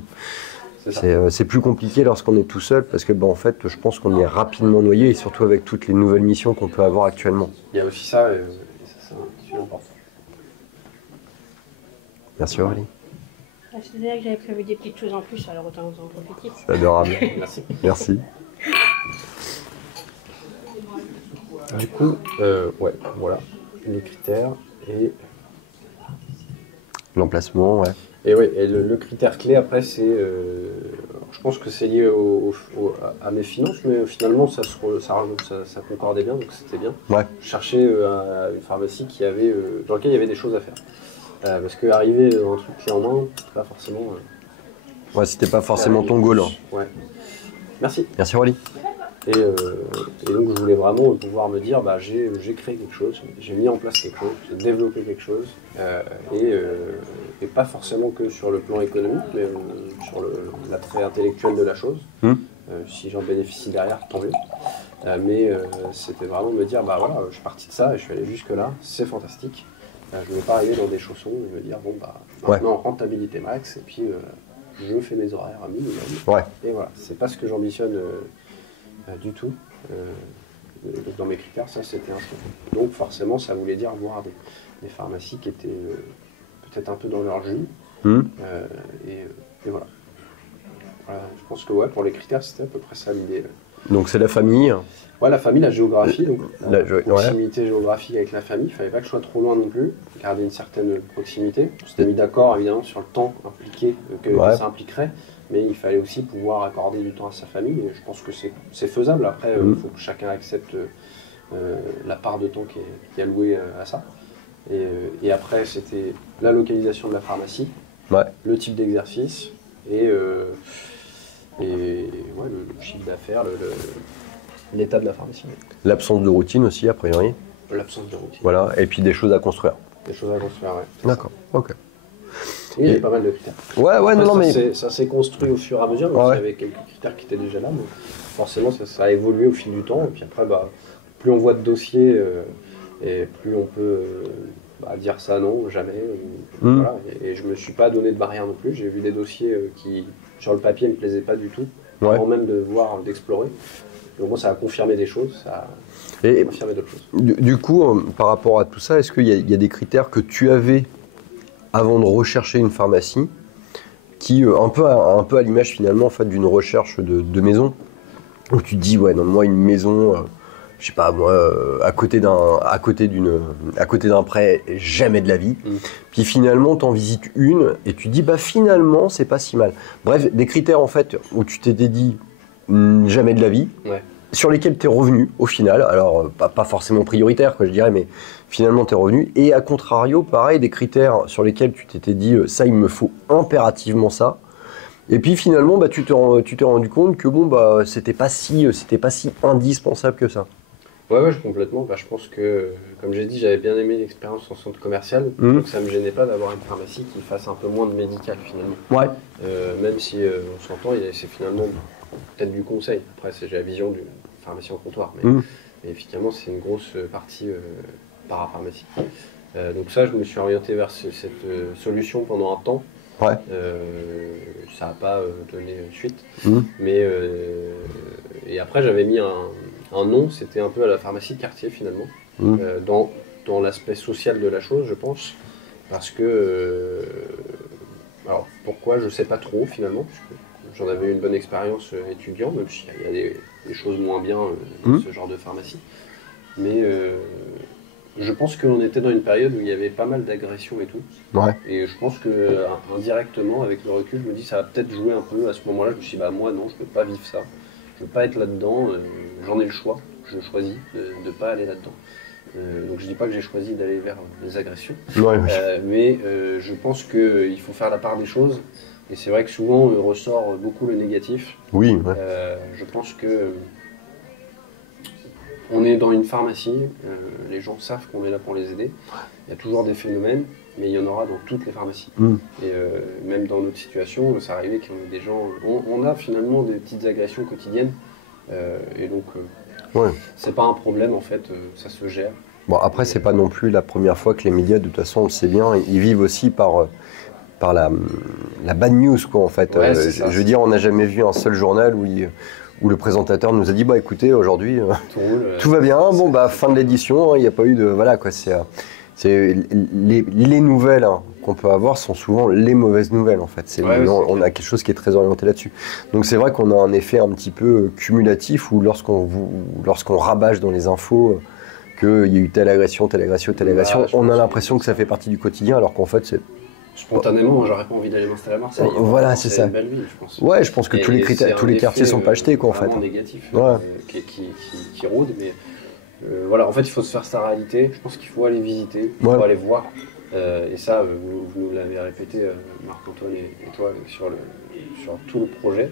C'est plus compliqué lorsqu'on est tout seul parce que en fait, je pense qu'on est rapidement noyé et surtout avec toutes les nouvelles missions qu'on peut avoir actuellement. Il y a aussi ça, et ça c'est un sujet important. Merci Aurélie. C'est-à-dire que j'avais prévu des petites choses en plus, alors autant vous en profiter. C'est adorable. Merci. Merci. Du coup, ouais, voilà, les critères et l'emplacement, ouais. Et oui, et le critère clé après, c'est, je pense que c'est lié à mes finances, mais finalement ça concordait bien, donc c'était bien. Ouais. Je cherchais une pharmacie dans laquelle il y avait des choses à faire. Parce qu'arriver dans un truc clé en main, c'est pas forcément. Ouais, c'était pas forcément ton goal. Ouais. Merci. Merci Aurélie. Et donc je voulais vraiment pouvoir me dire, j'ai créé quelque chose, j'ai mis en place quelque chose, j'ai développé quelque chose, et pas forcément que sur le plan économique, mais sur l'attrait intellectuel de la chose. Si j'en bénéficie derrière, tant mieux. Mais c'était vraiment me dire, voilà, je suis parti de ça et je suis allé jusque là, c'est fantastique. Je ne vais pas arriver dans des chaussons et me dire, maintenant rentabilité max, et puis je fais mes horaires à minimum. Ouais. Et voilà, c'est pas ce que j'ambitionne du tout. dans mes critères, ça c'était inscrit. Donc forcément, ça voulait dire voir des pharmacies qui étaient peut-être un peu dans leur jus. Et voilà. Voilà. Je pense que ouais, pour les critères, c'était à peu près ça l'idée. Donc c'est la famille. Ouais, la famille, la géographie, donc La proximité géographique avec la famille. Il ne fallait pas que je sois trop loin non plus, garder une certaine proximité. On s'était mis d'accord évidemment sur le temps impliqué que ça impliquerait, mais il fallait aussi pouvoir accorder du temps à sa famille. Et je pense que c'est faisable. Après, il faut que chacun accepte la part de temps qui est allouée à ça. Et après, c'était la localisation de la pharmacie, le type d'exercice et le chiffre d'affaires, l'état de la pharmacie. L'absence de routine aussi, a priori. L'absence de routine. Voilà, et puis des choses à construire. Des choses à construire, ouais. D'accord, ok. Et il y avait pas mal de critères. Ouais, après, non, mais... Ça s'est construit au fur et à mesure, donc il y avait quelques critères qui étaient déjà là, mais forcément ça a évolué au fil du temps, et puis après, plus on voit de dossiers, et plus on peut dire ça non, jamais. Voilà. Et je me suis pas donné de barrière non plus, j'ai vu des dossiers qui, sur le papier, ne me plaisaient pas du tout, avant même d'explorer. Donc bon, ça a confirmé des choses, ça a confirmé d'autres choses. Du coup, par rapport à tout ça, est-ce qu'il y a des critères que tu avais avant de rechercher une pharmacie qui, un peu à l'image finalement en fait, d'une recherche de maison, où tu te dis, ouais, non, moi une maison, je sais pas, moi, à côté d'un prêt, jamais de la vie. Puis finalement, tu en visites une et tu te dis, finalement, c'est pas si mal. Bref, des critères en fait où tu t'étais dit, jamais de la vie, sur lesquels tu es revenu au final, alors pas forcément prioritaire, quoi, je dirais, mais finalement tu es revenu. Et à contrario, pareil, des critères sur lesquels tu t'étais dit, ça il me faut impérativement ça. Et puis finalement, tu t'es rendu compte que c'était pas si indispensable que ça. Ouais, complètement. Je pense que, comme j'ai dit, j'avais bien aimé l'expérience en centre commercial, donc ça me gênait pas d'avoir une pharmacie qui fasse un peu moins de médical finalement. Même si on s'entend, c'est finalement peut-être du conseil. Après, j'ai la vision du pharmacien au comptoir, mais effectivement, c'est une grosse partie parapharmacie. Donc ça, je me suis orienté vers cette solution pendant un temps. Ça n'a pas donné suite. Mais, et après, j'avais mis un nom, c'était un peu à la pharmacie de quartier finalement, dans l'aspect social de la chose, je pense. Parce que, alors pourquoi, je ne sais pas trop finalement, parce que j'en avais eu une bonne expérience étudiant, même s'il y a des choses moins bien dans ce genre de pharmacie. Mais je pense qu'on était dans une période où il y avait pas mal d'agressions et tout. Et je pense que indirectement, avec le recul, je me dis ça va peut-être jouer un peu à ce moment-là. Je me suis dit, moi non, je ne peux pas vivre ça. Je ne veux pas être là-dedans. J'en ai le choix. Je choisis de ne pas aller là-dedans. Donc je ne dis pas que j'ai choisi d'aller vers les agressions. Mais je pense qu'il faut faire la part des choses. Et c'est vrai que souvent, on ressort beaucoup le négatif. Je pense que on est dans une pharmacie, les gens savent qu'on est là pour les aider. Il y a toujours des phénomènes, mais il y en aura dans toutes les pharmacies. Et même dans notre situation, ça arrivait qu'il y ait des gens... On a finalement des petites agressions quotidiennes. Et donc, c'est pas un problème en fait, ça se gère. Bon, après, c'est pas non plus la première fois que les médias, de toute façon, on le sait bien, ils vivent aussi par la bad news, quoi, en fait. Je veux dire, on n'a jamais vu un seul journal où le présentateur nous a dit, écoutez, aujourd'hui, tout va bien, fin de l'édition, il n'y a pas eu de... Voilà, quoi, les nouvelles qu'on peut avoir sont souvent les mauvaises nouvelles, en fait. On a quelque chose qui est très orienté là-dessus. Donc c'est vrai qu'on a un effet un petit peu cumulatif où lorsqu'on rabâche dans les infos qu'il y a eu telle agression, on a l'impression que ça fait partie du quotidien, alors qu'en fait, c'est... Spontanément, j'aurais pas envie d'aller m'installer à Marseille. Voilà, c'est ça. Une belle ville, je pense. Ouais, je pense que tous les quartiers sont pas achetés, quoi, en fait. Négatif, qui rôde, mais voilà, en fait, il faut se faire sa réalité. Je pense qu'il faut aller visiter, il faut aller voir. Et ça, vous nous l'avez répété, Marc-Antoine et toi, sur tout le projet,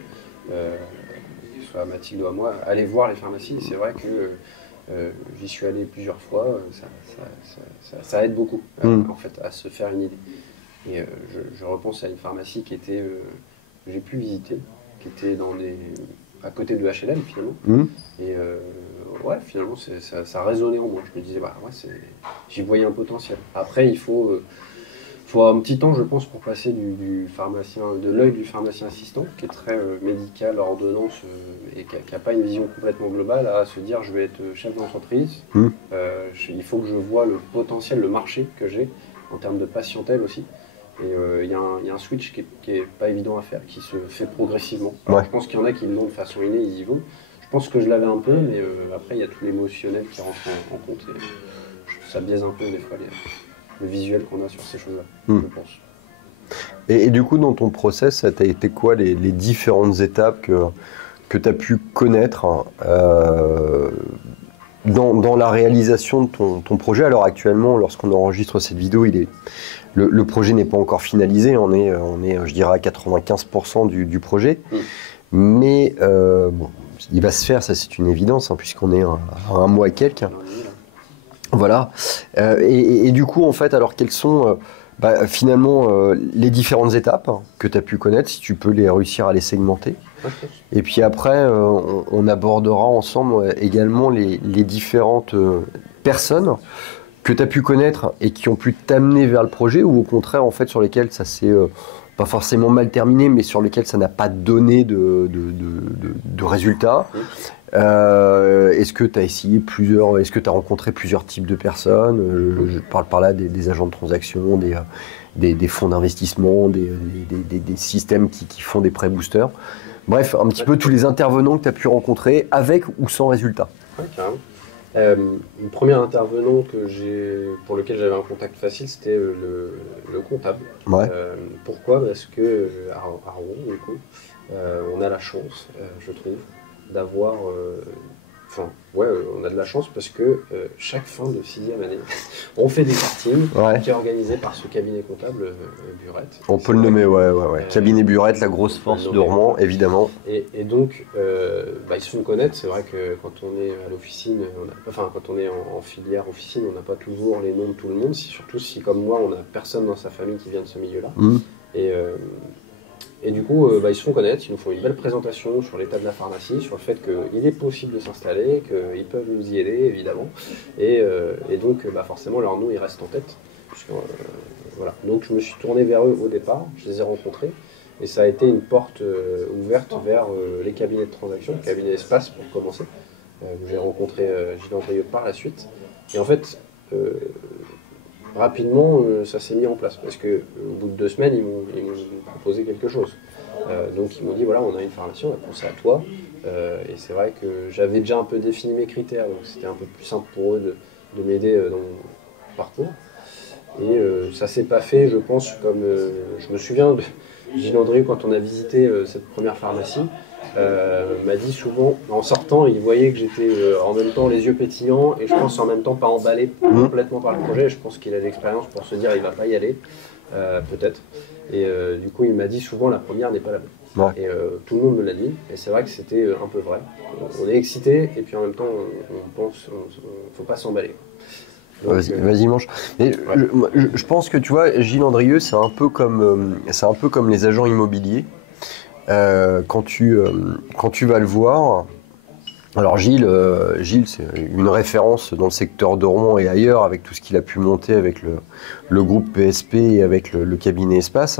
que ce soit Mathilde ou à moi, aller voir les pharmacies. C'est vrai que j'y suis allé plusieurs fois, ça aide beaucoup en fait, à se faire une idée. Et je repense à une pharmacie que j'ai pu visiter, qui était à côté de HLM finalement. Et finalement ça résonnait en moi. Je me disais, j'y voyais un potentiel. Après, il faut faut un petit temps, je pense, pour passer du pharmacien, de l'œil du pharmacien assistant, qui est très médical, ordonnance, et qui n'a pas une vision complètement globale, à se dire je vais être chef d'entreprise. Il faut que je vois le potentiel, le marché que j'ai, en termes de patientèle aussi. Et il y a un switch qui est pas évident à faire, qui se fait progressivement. Je pense qu'il y en a qui l'ont de façon innée, ils y vont. Je pense que je l'avais un peu, mais après il y a tout l'émotionnel qui rentre en compte. Et ça biaise un peu des fois le visuel qu'on a sur ces choses-là, je pense. Et du coup, dans ton process, ça t'a été quoi les différentes étapes que tu as pu connaître dans la réalisation de ton projet? Alors actuellement, lorsqu'on enregistre cette vidéo, le projet n'est pas encore finalisé, on est je dirais, à 95% du projet. Mais bon, il va se faire, ça c'est une évidence, hein, puisqu'on est à un mois et quelques. Voilà. Et du coup, en fait, alors quelles sont finalement les différentes étapes que tu as pu connaître, si tu peux réussir à les segmenter? Et puis après, on abordera ensemble également les différentes personnes que tu as pu connaître et qui ont pu t'amener vers le projet, ou au contraire, en fait, sur lesquelles ça s'est pas forcément mal terminé, mais sur lesquelles ça n'a pas donné de résultats. Est-ce que tu as essayé est-ce que tu as rencontré plusieurs types de personnes? Je parle par là des agents de transaction, des fonds d'investissement, des systèmes qui font des prêts boosters. Bref, un petit peu tous les intervenants que tu as pu rencontrer, avec ou sans résultat. Ouais, carrément. Le premier intervenant pour lequel j'avais un contact facile, c'était le comptable. Ouais. Pourquoi? Parce que à Rouen, du coup, on a la chance, je trouve, d'avoir... on a de la chance parce que chaque fin de 6e année, on fait des kartings qui est organisé par ce cabinet comptable Burette. On peut le nommer, ouais. Cabinet Burette, la grosse force de Rouen, évidemment. Et donc, ils se font connaître. C'est vrai que quand on est à l'officine, quand on est en filière officine, on n'a pas toujours les noms de tout le monde, surtout si, comme moi, on n'a personne dans sa famille qui vient de ce milieu-là. Et du coup, ils se font connaître, ils nous font une belle présentation sur l'état de la pharmacie, sur le fait qu'il est possible de s'installer, qu'ils peuvent nous y aider, évidemment. Et donc, forcément, leur nom, il reste en tête. Voilà. Donc, je me suis tourné vers eux au départ, je les ai rencontrés. Et ça a été une porte ouverte vers les cabinets de transaction, le cabinet Espace pour commencer. J'ai rencontré Gilles Andrieux par la suite. Et en fait, rapidement, ça s'est mis en place parce qu'au bout de 2 semaines, ils m'ont proposé quelque chose. Donc ils m'ont dit, voilà, on a une pharmacie, on a pensé à toi. Et c'est vrai que j'avais déjà un peu défini mes critères, donc c'était un peu plus simple pour eux de m'aider dans mon parcours. Et ça s'est pas fait, je pense, comme... je me souviens de Gilles Andrieux, quand on a visité cette première pharmacie, m'a dit souvent, en sortant, il voyait que j'étais en même temps les yeux pétillants et je pense en même temps pas emballé complètement par le projet. Je pense qu'il a l'expérience pour se dire il va pas y aller, peut-être. Et du coup, il m'a dit souvent la première n'est pas la bonne. Et tout le monde me l'a dit, et c'est vrai que c'était un peu vrai. On est excité et puis en même temps, on pense, faut pas s'emballer. Vas-y, mange. Je pense que tu vois, Gilles Andrieux, c'est un peu comme les agents immobiliers. Quand tu vas le voir, alors Gilles, c'est une référence dans le secteur de Rouen et ailleurs, avec tout ce qu'il a pu monter avec le groupe PSP et avec le cabinet Espace.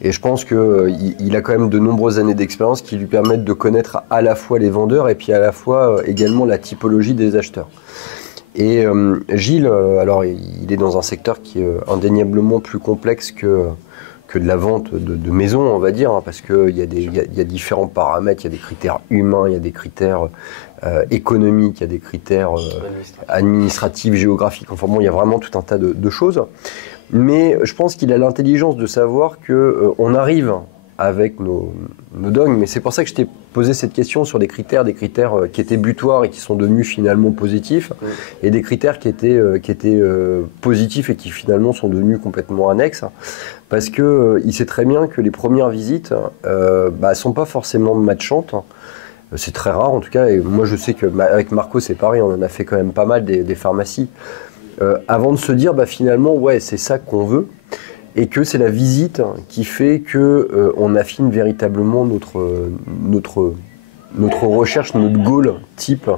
Et je pense qu'il a quand même de nombreuses années d'expérience qui lui permettent de connaître à la fois les vendeurs et puis à la fois également la typologie des acheteurs. Et Gilles, alors il est dans un secteur qui est indéniablement plus complexe que de la vente de maisons, on va dire, hein, parce qu'il y a différents paramètres, il y a des critères humains, il y a des critères économiques, il y a des critères administratifs, géographiques, enfin bon, il y a vraiment tout un tas de choses. Mais je pense qu'il a l'intelligence de savoir qu'on arrive avec nos dogmes, mais c'est pour ça que je t'ai posé cette question sur des critères qui étaient butoirs et qui sont devenus finalement positifs, et des critères qui étaient positifs et qui finalement sont devenus complètement annexes, parce que il sait très bien que les premières visites sont pas forcément matchantes. C'est très rare en tout cas, et moi je sais qu'avec Marco c'est pareil, on en a fait quand même pas mal des pharmacies, avant de se dire finalement ouais c'est ça qu'on veut. Et que c'est la visite qui fait que on affine véritablement notre recherche, notre goal type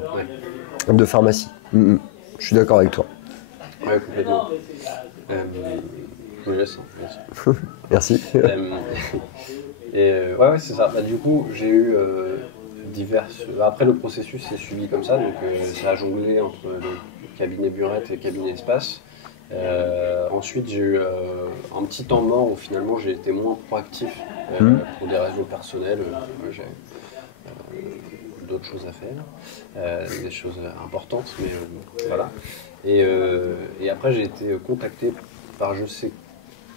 de pharmacie. Je suis d'accord avec toi. Ouais, complètement. me laisse. Hein, Merci. Ouais, c'est ça. Bah, du coup, j'ai eu diverses. Après, le processus s'est suivi comme ça, donc ça a jonglé entre le cabinet Burette et le cabinet Espace. Ensuite, j'ai eu un petit temps mort où finalement j'ai été moins proactif pour des raisons personnelles. J'ai d'autres choses à faire, des choses importantes, mais voilà. Et après, j'ai été contacté par je sais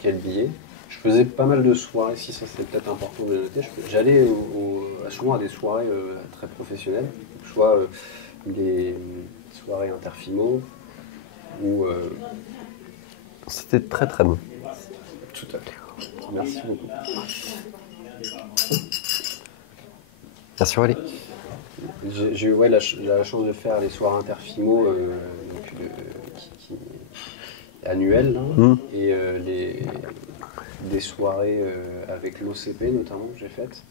quel biais. Je faisais pas mal de soirées, si ça c'est peut-être important de le noter. J'allais souvent à des soirées très professionnelles, soit des soirées interfimo ou. C'était très très bon. Tout à fait. Merci beaucoup. Merci Aurélie. J'ai eu la chance de faire les soirées interfimo annuelles là, et des soirées avec l'OCP notamment que j'ai faites.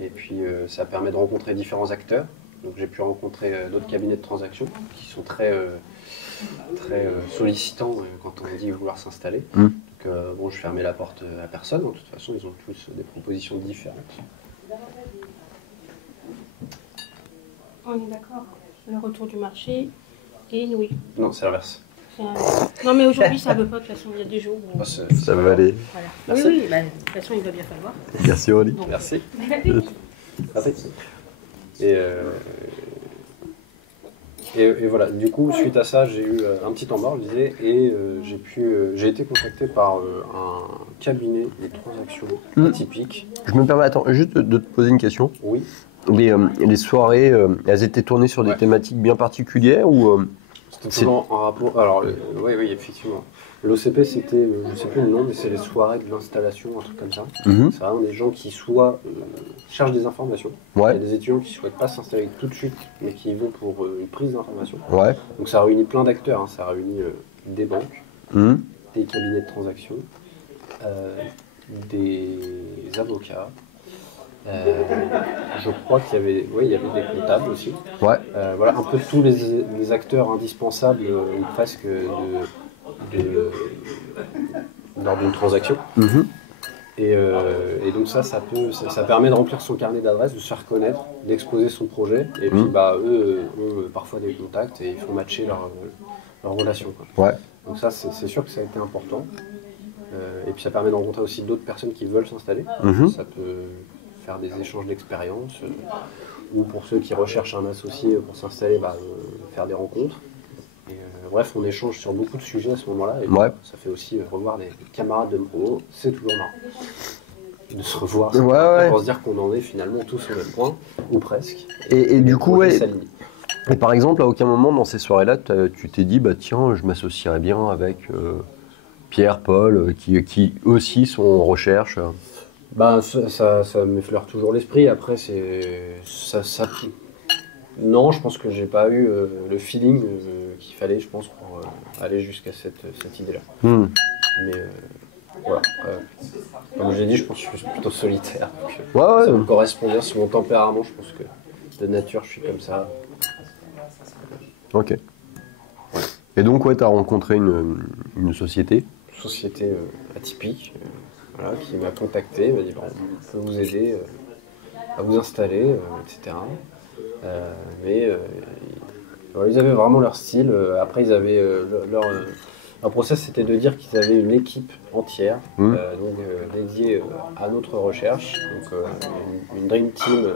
Et puis ça permet de rencontrer différents acteurs. Donc j'ai pu rencontrer d'autres cabinets de transactions qui sont très sollicitants quand on dit vouloir s'installer. Donc bon, je fermais la porte à personne. De toute façon, ils ont tous des propositions différentes. On est d'accord. Le retour du marché et oui. Non, c'est l'inverse. Non, mais aujourd'hui, ça ne veut pas. De toute façon, il y a des jours où. Ça va aller. Voilà. Merci. Oui, bah, de toute façon, il va bien falloir. Merci Aurélie. Donc, Merci. Merci. Et voilà, du coup, suite à ça, j'ai eu un petit temps mort, je disais, et j'ai été contacté par un cabinet de transactions atypiques. Je me permets, attends, juste de te poser une question. Oui. Les soirées, elles étaient tournées sur des thématiques bien particulières ou C'était toujours en rapport. Alors, oui, effectivement. L'OCP, c'était, je ne sais plus le nom, mais c'est les soirées de l'installation, un truc comme ça. C'est vraiment des gens qui soit cherchent des informations. Il y a des étudiants qui ne souhaitent pas s'installer tout de suite, mais qui y vont pour une prise d'informations. Donc ça réunit plein d'acteurs, hein. Ça réunit des banques, des cabinets de transactions, des avocats. Je crois qu'il y avait, il y avait des comptables aussi. Voilà, un peu tous les acteurs indispensables presque lors d'une transaction. Et donc ça permet de remplir son carnet d'adresses, de se faire connaître, d'exposer son projet. Et puis eux ont parfois des contacts et ils font matcher leurs relations. Donc ça, c'est sûr que ça a été important. Et puis ça permet de rencontrer aussi d'autres personnes qui veulent s'installer. Ça peut faire des échanges d'expériences, ou pour ceux qui recherchent un associé pour s'installer, faire des rencontres. Et, bref, on échange sur beaucoup de sujets à ce moment-là, et ça fait aussi revoir des camarades de promo, c'est toujours marrant. De se revoir, pour se dire qu'on en est finalement tous au même point, ou presque. Et du coup, et par exemple, à aucun moment dans ces soirées-là, tu t'es dit, bah tiens, je m'associerais bien avec Pierre, Paul, qui aussi sont en recherche. Ça m'effleure toujours l'esprit. Après, non, je pense que j'ai pas eu le feeling qu'il fallait, je pense, pour aller jusqu'à cette idée-là. Mais voilà. Comme je l'ai dit, je pense que je suis plutôt solitaire. Ça me correspond bien sur mon tempérament. Je pense que de nature, je suis comme ça. Ok. Et donc, tu as rencontré une société. Société atypique. Voilà, qui m'a contacté, m'a dit on peut vous aider à vous installer, etc. Mais ils avaient vraiment leur style. Après, ils avaient leur process, c'était de dire qu'ils avaient une équipe entière, dédiée à notre recherche, donc une dream team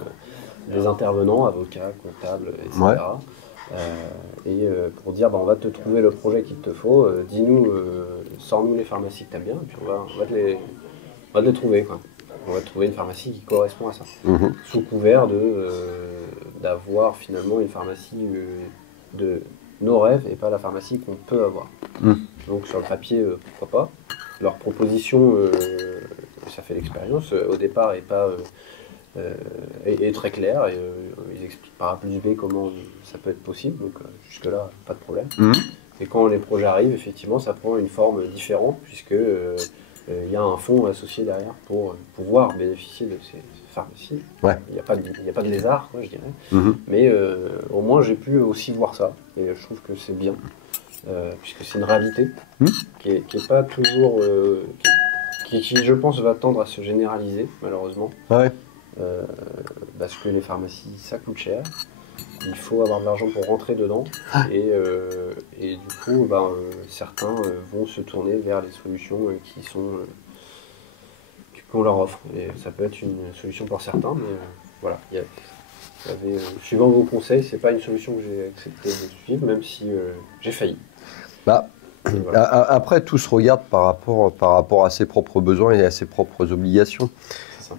des intervenants, avocats, comptables, etc. Pour dire on va te trouver le projet qu'il te faut, dis-nous, sors-nous les pharmacies que tu aimes bien, et puis on va te les trouver, quoi. On va trouver une pharmacie qui correspond à ça. Sous couvert d'avoir finalement une pharmacie de nos rêves et pas la pharmacie qu'on peut avoir. Donc sur le papier, pourquoi pas. Leur proposition, ça fait l'expérience, au départ est très claire. Et, ils expliquent par A plus B comment ça peut être possible. Donc jusque-là, pas de problème. Et quand les projets arrivent, effectivement, ça prend une forme différente puisque il y a un fonds associé derrière pour pouvoir bénéficier de ces pharmacies. Il n'y a pas de lézard, quoi, je dirais. Mais au moins, j'ai pu aussi voir ça. Et je trouve que c'est bien. puisque c'est une réalité qui est pas toujours... qui, je pense, va tendre à se généraliser, malheureusement. Ouais. Parce que les pharmacies, ça coûte cher. Il faut avoir de l'argent pour rentrer dedans. Et du coup, certains vont se tourner vers les solutions qu'on leur offre. Et ça peut être une solution pour certains, mais voilà. Suivant vos conseils, c'est pas une solution que j'ai accepté de suivre, même si j'ai failli. Voilà. Après, tout se regarde par rapport à ses propres besoins et à ses propres obligations.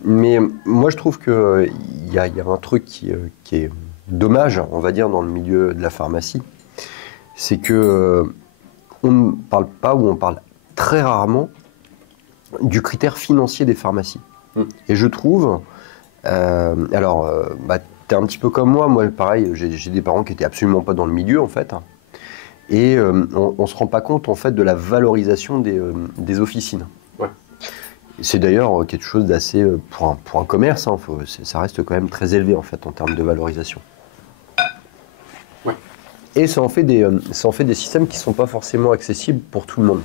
Mais moi, je trouve qu'il y a un truc qui est dommage, on va dire, dans le milieu de la pharmacie. C'est que on ne parle pas, ou on parle très rarement, du critère financier des pharmacies. Et je trouve... t'es un petit peu comme moi, pareil, j'ai des parents qui étaient absolument pas dans le milieu, en fait. Et on ne se rend pas compte, en fait, de la valorisation des officines. Ouais. C'est d'ailleurs quelque chose d'assez... pour un commerce, ça reste quand même très élevé, en fait, en termes de valorisation. Ouais. Et ça en fait des systèmes qui ne sont pas forcément accessibles pour tout le monde.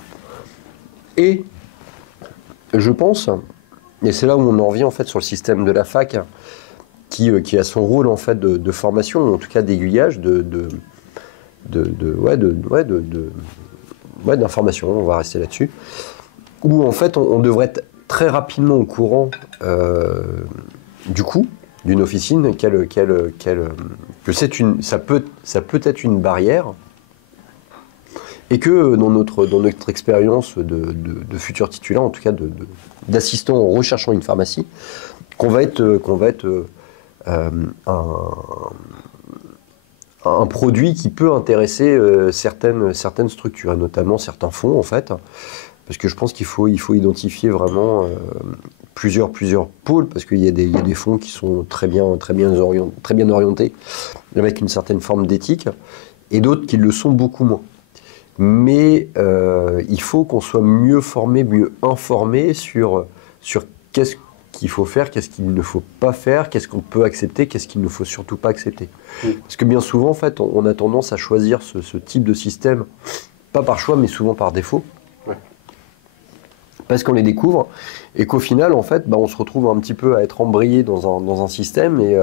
Et je pense, et c'est là où on en revient, en fait, sur le système de la fac, qui a son rôle, en fait, de formation, ou en tout cas d'aiguillage, d'information, on va rester là-dessus, où en fait on devrait être très rapidement au courant du coût d'une officine, que ça peut être une barrière, et que dans notre expérience de futurs titulaires, en tout cas d'assistants en recherchant une pharmacie, qu'on va être un produit qui peut intéresser certaines structures, et notamment certains fonds, en fait, parce que je pense qu'il faut identifier vraiment plusieurs pôles, parce qu'il y a des fonds qui sont très bien orientés, avec une certaine forme d'éthique, et d'autres qui le sont beaucoup moins. Mais il faut qu'on soit mieux formé, mieux informé sur qu'est-ce qu'il faut faire, qu'est-ce qu'il ne faut pas faire, qu'est-ce qu'on peut accepter, qu'est-ce qu'il ne faut surtout pas accepter. Parce que bien souvent, en fait, on a tendance à choisir ce type de système, pas par choix, mais souvent par défaut. Ouais. Parce qu'on les découvre, et qu'au final, en fait, on se retrouve un petit peu à être embrayé dans un système, et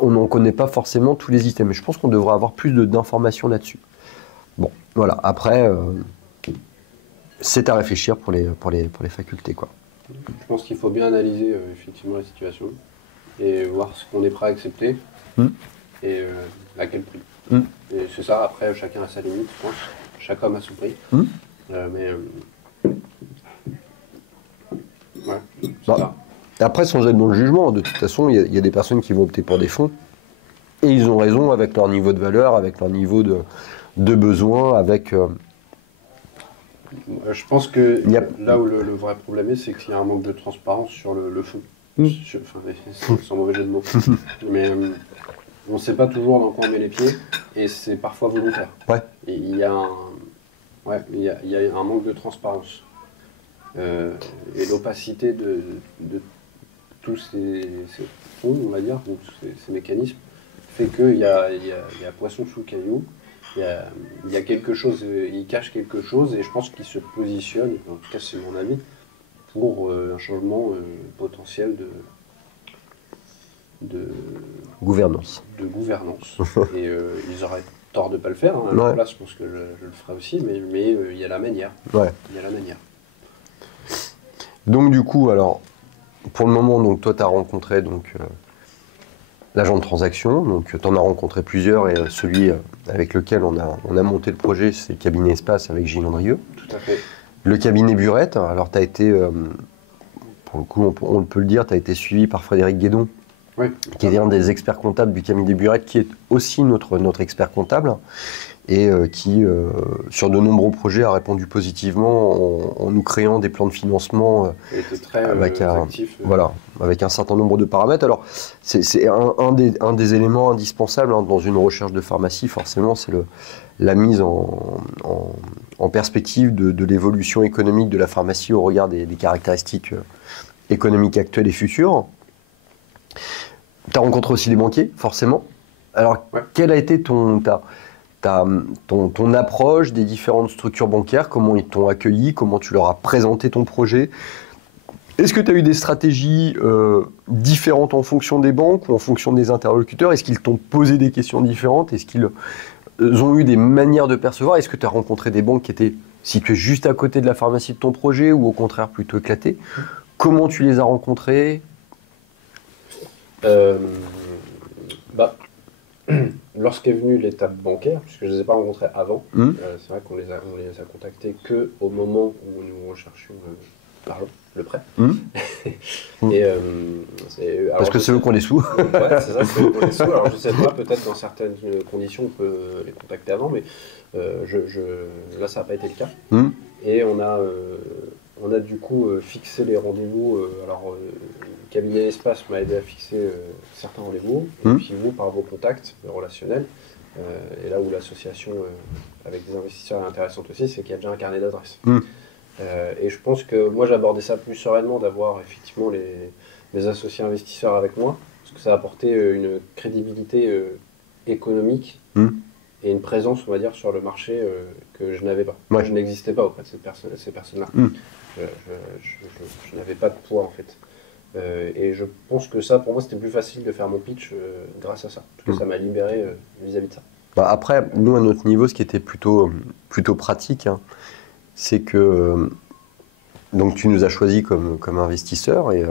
on n'en connaît pas forcément tous les items. Mais je pense qu'on devrait avoir plus d'informations là-dessus. Bon, voilà. Après, c'est à réfléchir pour les facultés, quoi. Je pense qu'il faut bien analyser effectivement la situation et voir ce qu'on est prêt à accepter et à quel prix. Et c'est ça, après chacun a sa limite, je pense. Chaque homme a son prix. Ouais, c'est ça. Après, sans être dans le jugement, de toute façon, il y a des personnes qui vont opter pour des fonds, et ils ont raison avec leur niveau de valeur, avec leur niveau de besoin, avec... Je pense que là où le vrai problème est, c'est qu'il y a un manque de transparence sur le fond. Sans mauvais jeu de mots. Mais on ne sait pas toujours dans quoi on met les pieds, et c'est parfois volontaire. Ouais. Et il y a un manque de transparence. Et l'opacité de tous ces fonds, on va dire, ou ces mécanismes, fait qu'il y a poisson sous caillou. Il y a quelque chose, il cache quelque chose, et je pense qu'il se positionne, en tout cas c'est mon avis, pour un changement potentiel de gouvernance. Et ils auraient tort de ne pas le faire, à leur place, je pense que je le ferai aussi, mais il y a la manière. Ouais. Il y a la manière. Donc du coup, alors, pour le moment, donc, toi tu as rencontré l'agent de transaction, donc tu en as rencontré plusieurs, et celui avec lequel on a monté le projet, c'est le cabinet Espace avec Gilles Andrieux. Tout à fait. Le cabinet Burette, alors tu as été, pour le coup on peut le dire, tu as été suivi par Frédéric Guédon, qui est un des experts comptables du cabinet Burette, qui est aussi notre expert comptable, et qui, sur de nombreux projets, a répondu positivement en nous créant des plans de financement avec un certain nombre de paramètres. Alors, c'est un des éléments indispensables dans une recherche de pharmacie, forcément, c'est la mise en perspective de l'évolution économique de la pharmacie au regard des caractéristiques économiques actuelles et futures. Tu as rencontré aussi des banquiers, forcément. Alors, quel a été ton approche des différentes structures bancaires, comment ils t'ont accueilli, comment tu leur as présenté ton projet. Est-ce que tu as eu des stratégies différentes en fonction des banques ou en fonction des interlocuteurs? Est-ce qu'ils t'ont posé des questions différentes? Est-ce qu'ils ont eu des manières de percevoir? Est-ce que tu as rencontré des banques qui étaient situées juste à côté de la pharmacie de ton projet ou au contraire plutôt éclatées? Comment tu les as rencontrées? Lorsqu'est venue l'étape bancaire, puisque je ne les ai pas rencontrés avant, c'est vrai qu'on les a contactés qu'au moment où nous recherchions le prêt. Et, parce que c'est eux qui ont les sous. Ouais, c'est ça, c'est eux qui ont les sous. Alors je ne sais pas, peut-être dans certaines conditions on peut les contacter avant, mais là ça n'a pas été le cas. Et on a du coup fixé les rendez-vous. Le cabinet Espace m'a aidé à fixer certains rendez-vous. Et puis vous, par vos contacts relationnels, et là où l'association avec des investisseurs est intéressante aussi, c'est qu'il y a déjà un carnet d'adresses. Et je pense que moi j'abordais ça plus sereinement d'avoir effectivement les associés investisseurs avec moi, parce que ça a apporté une crédibilité économique et une présence, on va dire, sur le marché que je n'avais pas. Moi, je n'existais pas auprès de ces personnes-là. Je n'avais pas de poids en fait. Et je pense que ça, pour moi, c'était plus facile de faire mon pitch grâce à ça, parce que ça m'a libéré vis-à-vis de ça. Après, nous, à notre niveau, ce qui était plutôt pratique, hein, c'est que donc tu nous as choisi comme investisseur et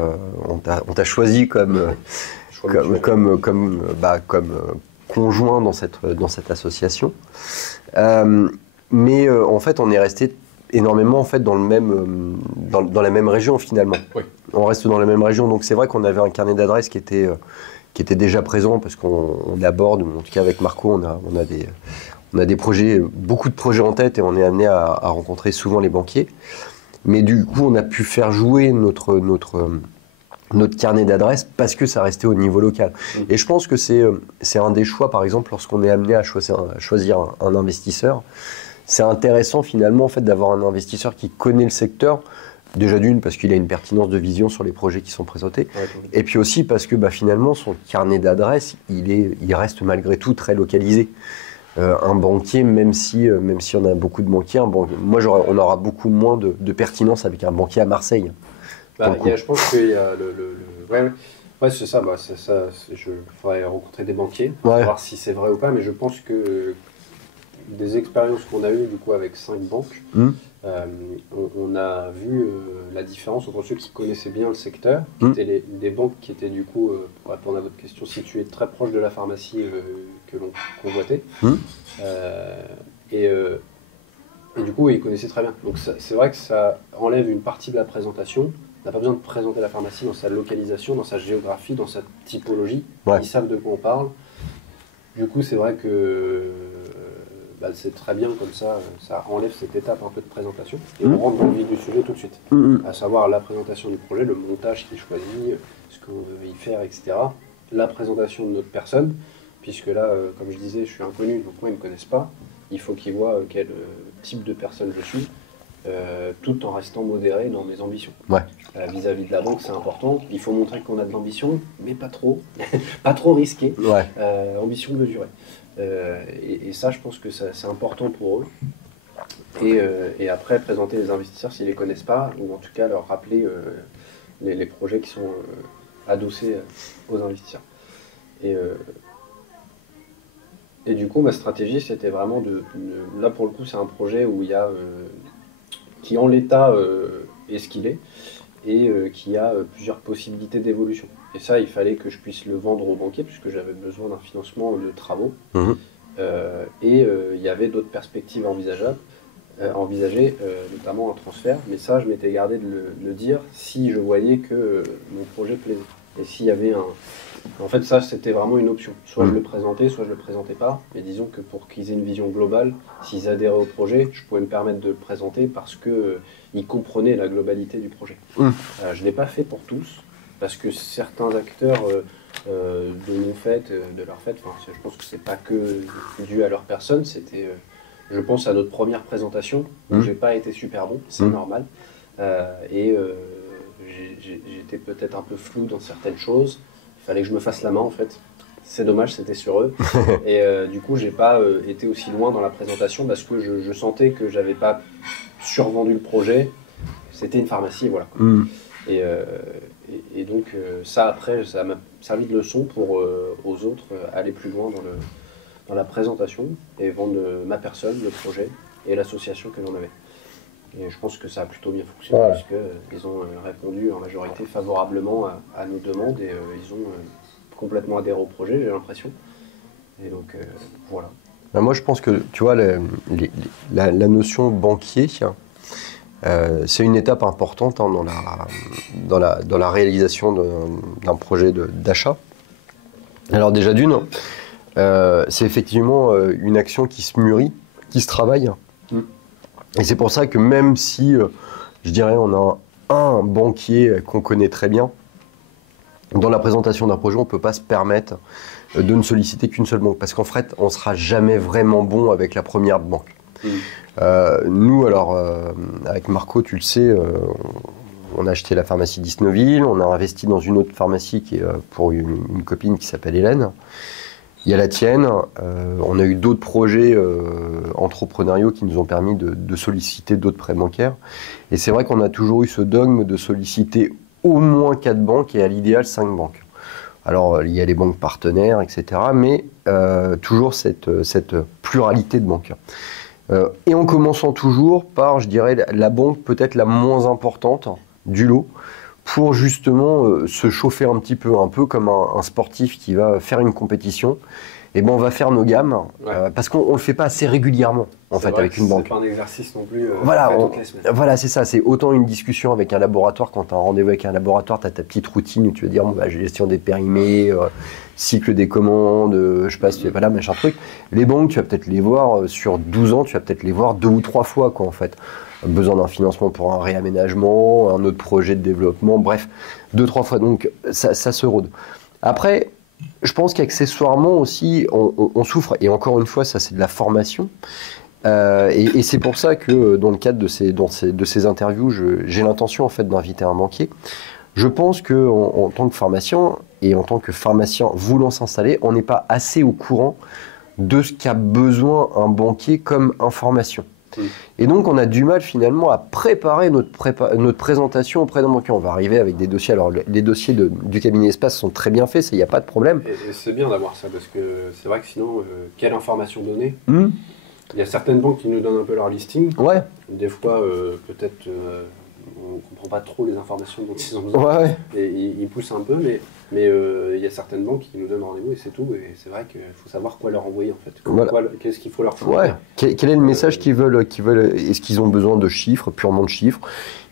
on t'a choisi comme conjoint dans cette association. Mais en fait, on est resté énormément en fait dans la même région finalement. Oui. On reste dans la même région, donc c'est vrai qu'on avait un carnet d'adresses qui était déjà présent parce qu'on aborde, en tout cas avec Marco, on a des projets, beaucoup de projets en tête et on est amené à rencontrer souvent les banquiers. Mais du coup, on a pu faire jouer notre carnet d'adresses parce que ça restait au niveau local. Et je pense que c'est un des choix, par exemple, lorsqu'on est amené à choisir un investisseur. C'est intéressant finalement en fait, d'avoir un investisseur qui connaît le secteur, déjà d'une parce qu'il a une pertinence de vision sur les projets qui sont présentés, et puis aussi parce que finalement son carnet d'adresses, il reste malgré tout très localisé. Un banquier, même si on a beaucoup de banquiers, on aura beaucoup moins de pertinence avec un banquier à Marseille. Je pense qu'il y a ouais, c'est ça. Je faudrait rencontrer des banquiers pour voir si c'est vrai ou pas, mais je pense que des expériences qu'on a eues du coup avec 5 banques, on a vu la différence entre ceux qui connaissaient bien le secteur, qui étaient des banques qui étaient du coup, pour répondre à votre question, situées très proches de la pharmacie que l'on convoitait. Et du coup, ils connaissaient très bien. Donc c'est vrai que ça enlève une partie de la présentation. On n'a pas besoin de présenter la pharmacie dans sa localisation, dans sa géographie, dans sa typologie. Ils savent de quoi on parle. Du coup, c'est vrai que c'est très bien comme ça, ça enlève cette étape un peu de présentation. Et on rentre dans le vif du sujet tout de suite. À savoir la présentation du projet, le montage qui est choisi, ce qu'on veut y faire, etc. La présentation de notre personne, puisque là, comme je disais, je suis inconnu, donc moi, ils ne me connaissent pas. Il faut qu'ils voient quel type de personne je suis, tout en restant modéré dans mes ambitions. Vis-à-vis de la banque, c'est important. Il faut montrer qu'on a de l'ambition, mais pas trop, pas trop risqué. Ambition mesurée. Et ça, je pense que c'est important pour eux. Et après, présenter les investisseurs s'ils ne les connaissent pas, ou en tout cas leur rappeler les projets qui sont adossés aux investisseurs. Et du coup, ma stratégie, c'était vraiment là, pour le coup, c'est un projet où il y a qui en l'état est ce qu'il est, et qui a plusieurs possibilités d'évolution. Et ça, il fallait que je puisse le vendre aux banquiers, puisque j'avais besoin d'un financement de travaux. Et il y avait d'autres perspectives envisagées, notamment un transfert. Mais ça, je m'étais gardé de le dire si je voyais que mon projet plaisait. Et s'il y avait En fait, ça, c'était vraiment une option. Soit je le présentais, soit je le présentais pas. Mais disons que pour qu'ils aient une vision globale, s'ils adhéraient au projet, je pouvais me permettre de le présenter parce qu'ils comprenaient la globalité du projet. Je ne l'ai pas fait pour tous, parce que certains acteurs de mon fait, de leur fait, je pense que c'est pas que dû à leur personne, c'était, je pense à notre première présentation, où j'ai pas été super bon, c'est normal. J'étais peut-être un peu flou dans certaines choses. Il fallait que je me fasse la main en fait. c'est dommage, c'était sur eux. Et du coup, j'ai pas été aussi loin dans la présentation parce que je sentais que j'avais pas survendu le projet. C'était une pharmacie, voilà. Et, et donc ça, après, ça m'a servi de leçon pour aux autres aller plus loin dans la présentation et vendre ma personne, le projet et l'association que l'on avait. Et je pense que ça a plutôt bien fonctionné parce qu'ils ont répondu en majorité favorablement à nos demandes et ils ont complètement adhéré au projet, j'ai l'impression. Et donc voilà. Ben moi je pense que tu vois la notion banquier, c'est une étape importante hein, dans la réalisation d'un projet d'achat. Alors déjà d'une, c'est effectivement une action qui se mûrit, qui se travaille. Et c'est pour ça que même si, je dirais, on a un banquier qu'on connaît très bien, dans la présentation d'un projet, on ne peut pas se permettre de ne solliciter qu'une seule banque. Parce qu'en fait, on ne sera jamais vraiment bon avec la première banque. Nous, alors, avec Marco, tu le sais, on a acheté la pharmacie d'Isnoville, on a investi dans une autre pharmacie qui est pour une copine qui s'appelle Hélène. Il y a la tienne, on a eu d'autres projets entrepreneuriaux qui nous ont permis de solliciter d'autres prêts bancaires. Et c'est vrai qu'on a toujours eu ce dogme de solliciter au moins 4 banques et à l'idéal 5 banques. Alors il y a les banques partenaires, etc. Mais toujours cette pluralité de banques. Et en commençant toujours par, je dirais, la banque peut-être la moins importante du lot, pour justement se chauffer un peu comme un sportif qui va faire une compétition. Et ben on va faire nos gammes, parce qu'on ne le fait pas assez régulièrement en fait avec une banque. C'est pas un exercice non plus. Voilà, c'est ça. C'est autant une discussion avec un laboratoire. Quand tu as un rendez-vous avec un laboratoire, tu as ta petite routine où tu vas dire gestion des périmés, cycle des commandes, je sais pas si tu n'es pas là, machin truc. Les banques, tu vas peut-être les voir sur 12 ans, tu vas peut-être les voir 2 ou 3 fois quoi en fait. Besoin d'un financement pour un réaménagement, un autre projet de développement, bref, 2-3 fois. Donc ça se rôde. Après, je pense qu'accessoirement aussi, on souffre, et encore une fois, ça c'est de la formation. Et c'est pour ça que dans le cadre de ces interviews, j'ai l'intention en fait d'inviter un banquier. Je pense qu'en tant que pharmacien, et en tant que pharmacien voulant s'installer, on n'est pas assez au courant de ce qu'a besoin un banquier comme information. Et donc on a du mal finalement à préparer notre présentation auprès d'un banquier. On va arriver avec des dossiers, alors les dossiers du cabinet Espace sont très bien faits, il n'y a pas de problème. Et c'est bien d'avoir ça, parce que c'est vrai que sinon, quelle information donner Il y a certaines banques qui nous donnent un peu leur listing. Des fois, peut-être, on ne comprend pas trop les informations dont ils ont besoin. Et ils poussent un peu, mais il y a certaines banques qui nous donnent rendez-vous et c'est tout. Et c'est vrai qu'il faut savoir quoi leur envoyer en fait. Qu'est-ce qu'il faut leur fournir. Quel est le message qu'ils veulent est-ce qu'ils ont besoin de chiffres, purement de chiffres?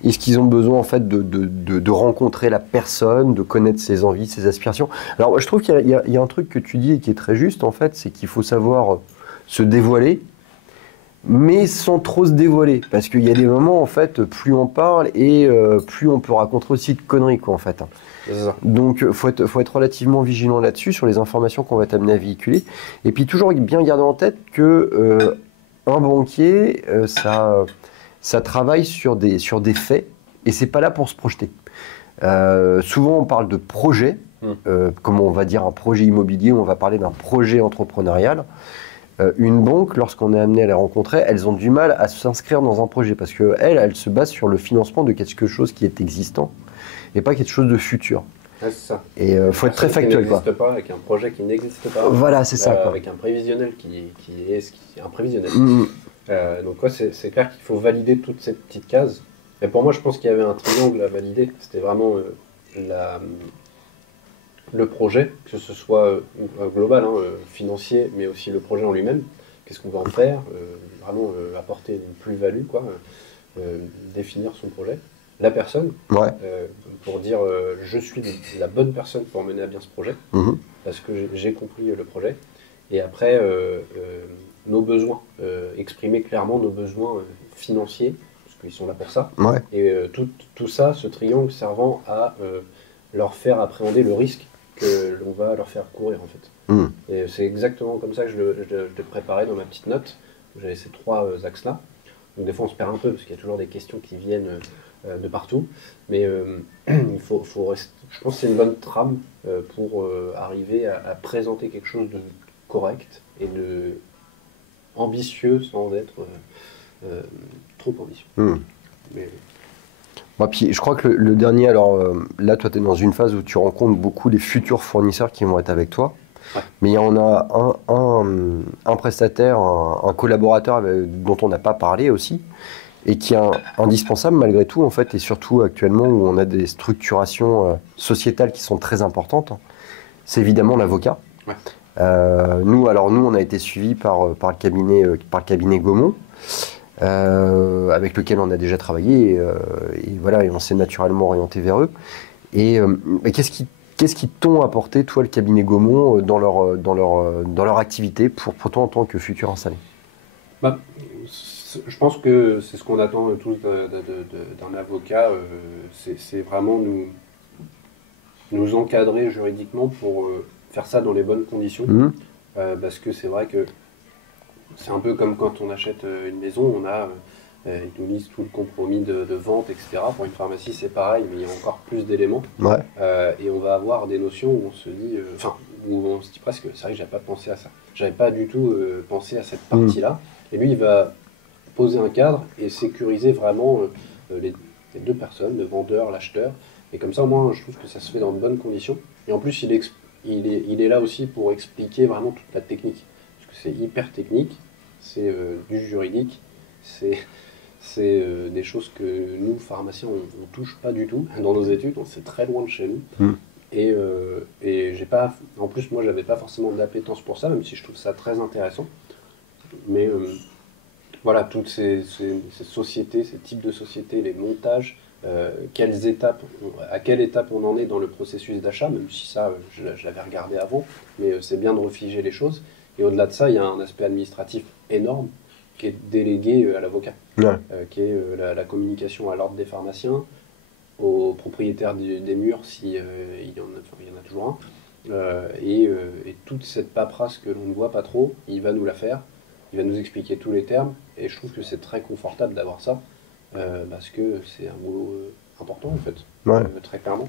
Est-ce qu'ils ont besoin en fait de rencontrer la personne, de connaître ses envies, ses aspirations? Alors je trouve qu'il y a un truc que tu dis et qui est très juste en fait, c'est qu'il faut savoir se dévoiler, mais sans trop se dévoiler, parce qu'il y a des moments en fait, plus on parle et plus on peut raconter aussi de conneries quoi en fait. Donc faut être relativement vigilant là-dessus, sur les informations qu'on va t'amener à véhiculer, et puis toujours bien garder en tête que un banquier, ça travaille sur des faits, et c'est pas là pour se projeter. Souvent on parle de projet, comme on va dire un projet immobilier, on va parler d'un projet entrepreneurial. Une banque, lorsqu'on est amené à les rencontrer, elles ont du mal à s'inscrire dans un projet parce qu'elles se basent sur le financement de quelque chose qui est existant et pas quelque chose de futur. C'est ça. Et il faut être très factuel. Pas, avec un projet qui n'existe pas. Voilà, c'est ça. Avec un prévisionnel qui est un prévisionnel. Donc c'est clair qu'il faut valider toutes ces petites cases. Et pour moi, je pense qu'il y avait un triangle à valider. C'était vraiment le projet, que ce soit global, financier, mais aussi le projet en lui-même. Qu'est-ce qu'on va en faire, vraiment apporter une plus-value, définir son projet. La personne, pour dire je suis la bonne personne pour mener à bien ce projet, parce que j'ai compris le projet. Et après, nos besoins, exprimer clairement nos besoins financiers, parce qu'ils sont là pour ça. Et tout ça, ce triangle servant à leur faire appréhender le risque que l'on va leur faire courir en fait. Et c'est exactement comme ça que je l'ai préparé dans ma petite note. J'avais ces 3 axes-là. Donc des fois on se perd un peu parce qu'il y a toujours des questions qui viennent de partout. Mais faut rester, je pense que c'est une bonne trame pour arriver à présenter quelque chose de correct et de ambitieux sans être trop ambitieux. Mais, Moi, puis, je crois que le dernier, alors là, toi, tu es dans une phase où tu rencontres beaucoup les futurs fournisseurs qui vont être avec toi. Ouais. Mais il y en a un prestataire, un collaborateur dont on n'a pas parlé aussi, et qui est indispensable malgré tout, en fait, et surtout actuellement où on a des structurations sociétales qui sont très importantes, c'est évidemment l'avocat. Ouais. Nous, on a été suivis par le cabinet Gaumont. Avec lequel on a déjà travaillé et voilà, et on s'est naturellement orienté vers eux. Et qu'est-ce qui t'ont apporté, toi, le cabinet Gaumont, dans leur activité pour toi en tant que futur installé? Je pense que c'est ce qu'on attend tous d'un avocat, c'est vraiment nous encadrer juridiquement pour faire ça dans les bonnes conditions. Parce que c'est vrai que c'est un peu comme quand on achète une maison, ils nous lisent tout le compromis de vente, etc. Pour une pharmacie, c'est pareil, mais il y a encore plus d'éléments. Ouais. Et on va avoir des notions où on se dit, où on se dit presque, c'est vrai que j'avais pas pensé à ça. J'avais pas du tout pensé à cette partie-là. Et lui, il va poser un cadre et sécuriser vraiment les deux personnes, le vendeur, l'acheteur. Et comme ça, au moins, je trouve que ça se fait dans de bonnes conditions. Et en plus, il est là aussi pour expliquer vraiment toute la technique. Parce que c'est hyper technique, c'est du juridique, c'est des choses que nous, pharmaciens, on ne touche pas du tout dans nos études, c'est très loin de chez nous. Et j'ai pas, en plus, moi, j'avais pas forcément d'appétence pour ça, même si je trouve ça très intéressant. Mais voilà, toutes ces sociétés, ces types de sociétés, les montages, à quelle étape on en est dans le processus d'achat, même si ça, je l'avais regardé avant, mais c'est bien de refiger les choses. Et au-delà de ça, il y a un aspect administratif énorme qui est délégué à l'avocat, qui est la communication à l'ordre des pharmaciens, aux propriétaires des murs, s'il y en a toujours un, et toute cette paperasse que l'on ne voit pas trop, il va nous la faire, il va nous expliquer tous les termes, et je trouve que c'est très confortable d'avoir ça, parce que c'est un boulot important en fait, très clairement.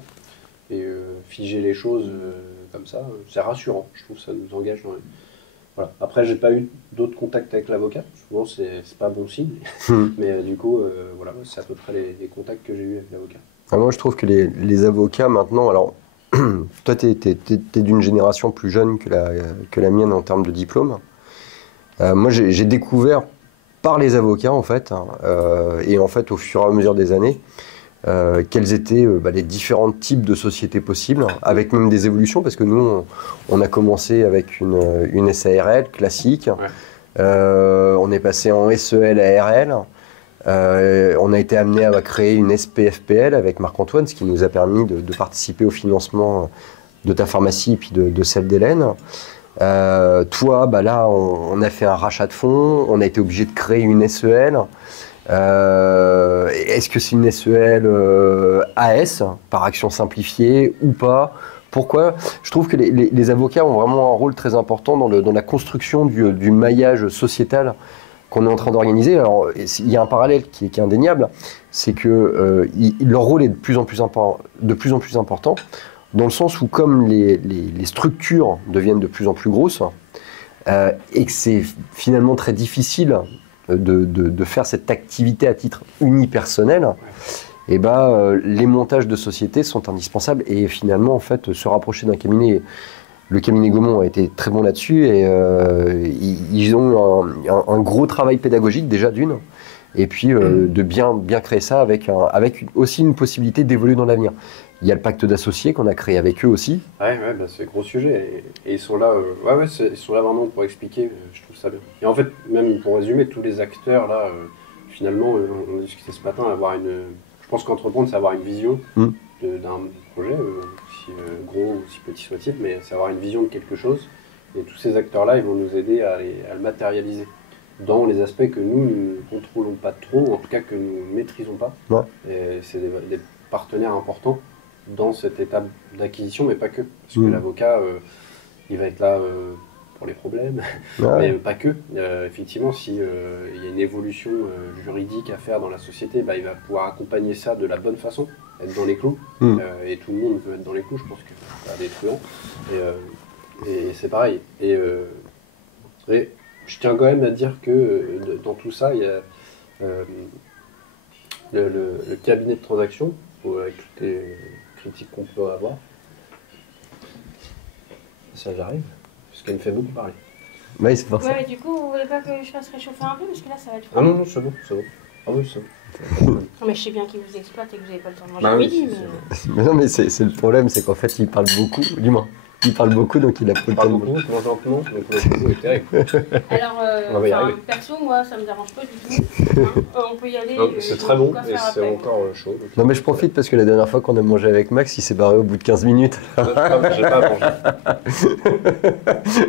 Et figer les choses comme ça, c'est rassurant, je trouve que ça nous engage dans les... Voilà. Après, j'ai pas eu d'autres contacts avec l'avocat. Souvent, c'est pas bon signe. Mais du coup, voilà, c'est à peu près les contacts que j'ai eu avec l'avocat. Moi, je trouve que les avocats maintenant, alors, toi, tu es d'une génération plus jeune que la mienne en termes de diplôme. Moi, j'ai découvert par les avocats, en fait, et en fait, au fur et à mesure des années, quels étaient les différents types de sociétés possibles, avec même des évolutions, parce que nous, on a commencé avec une SARL classique, on est passé en SEL ARL, on a été amené à créer une SPFPL avec Marc-Antoine, ce qui nous a permis de participer au financement de ta pharmacie et puis de celle d'Hélène. Toi, là, on a fait un rachat de fonds, on a été obligé de créer une SEL. Est-ce que c'est une SEL AS, par action simplifiée ou pas? Pourquoi? Je trouve que les avocats ont vraiment un rôle très important dans la construction du maillage sociétal qu'on est en train d'organiser. Alors, il y a un parallèle qui est indéniable, c'est que leur rôle est de plus en plus important, dans le sens où comme les structures deviennent de plus en plus grosses, et que c'est finalement très difficile de faire cette activité à titre unipersonnel, et les montages de sociétés sont indispensables et finalement en fait se rapprocher d'un cabinet. Le cabinet Gaumont a été très bon là-dessus et ils ont eu un gros travail pédagogique déjà d'une, et puis de bien créer ça avec aussi une possibilité d'évoluer dans l'avenir. Il y a le pacte d'associés qu'on a créé avec eux aussi. C'est un gros sujet. Et ils sont là, ils sont là vraiment pour expliquer, je trouve ça bien. Et en fait, même pour résumer, tous les acteurs là, finalement, on a discuté ce matin, je pense qu'entreprendre, c'est avoir une vision d'un projet, aussi gros ou si petit soit-il, mais c'est avoir une vision de quelque chose. Et tous ces acteurs-là, ils vont nous aider à le matérialiser dans les aspects que nous ne contrôlons pas trop, en tout cas que nous ne maîtrisons pas. Et c'est des partenaires importants dans cette étape d'acquisition, mais pas que. Parce que l'avocat, il va être là pour les problèmes, Ouais. mais pas que. Effectivement, si il y a une évolution juridique à faire dans la société, bah, il va pouvoir accompagner ça de la bonne façon, être dans les clous. Mm. Et tout le monde veut être dans les clous, je pense que c'est pas des truands. Et c'est pareil. Et je tiens quand même à dire que dans tout ça, il y a le cabinet de transaction, avec toutes les critiques qu'on peut avoir. Ça, j'arrive, parce qu'elle me fait beaucoup parler. Ouais, c'est pour ça. Ouais, mais du coup, vous voulez pas que je fasse réchauffer un peu parce que là, ça va être Ah froid. non, non, c'est bon, c'est bon. Ah oui, c'est bon. Non, mais je sais bien qu'il vous exploite et que vous n'avez pas le temps de manger Bah à oui, midi, c'est- mais... Mais non, mais c'est le problème, c'est qu'en fait, il parle beaucoup, du moins. Il parle beaucoup, donc il a pas Je le parle temps de... beaucoup, je mange lentement, donc le coup est terrible. Alors, On va y enfin, arriver. perso, moi, ça me dérange pas du tout. Hein. On peut y aller. Non, c'est très bon quoi et faire c'est après. encore chaud. donc- Non, mais je profite parce que la dernière fois qu'on a mangé avec Max, il s'est barré au bout de 15 minutes. J'ai pas à manger.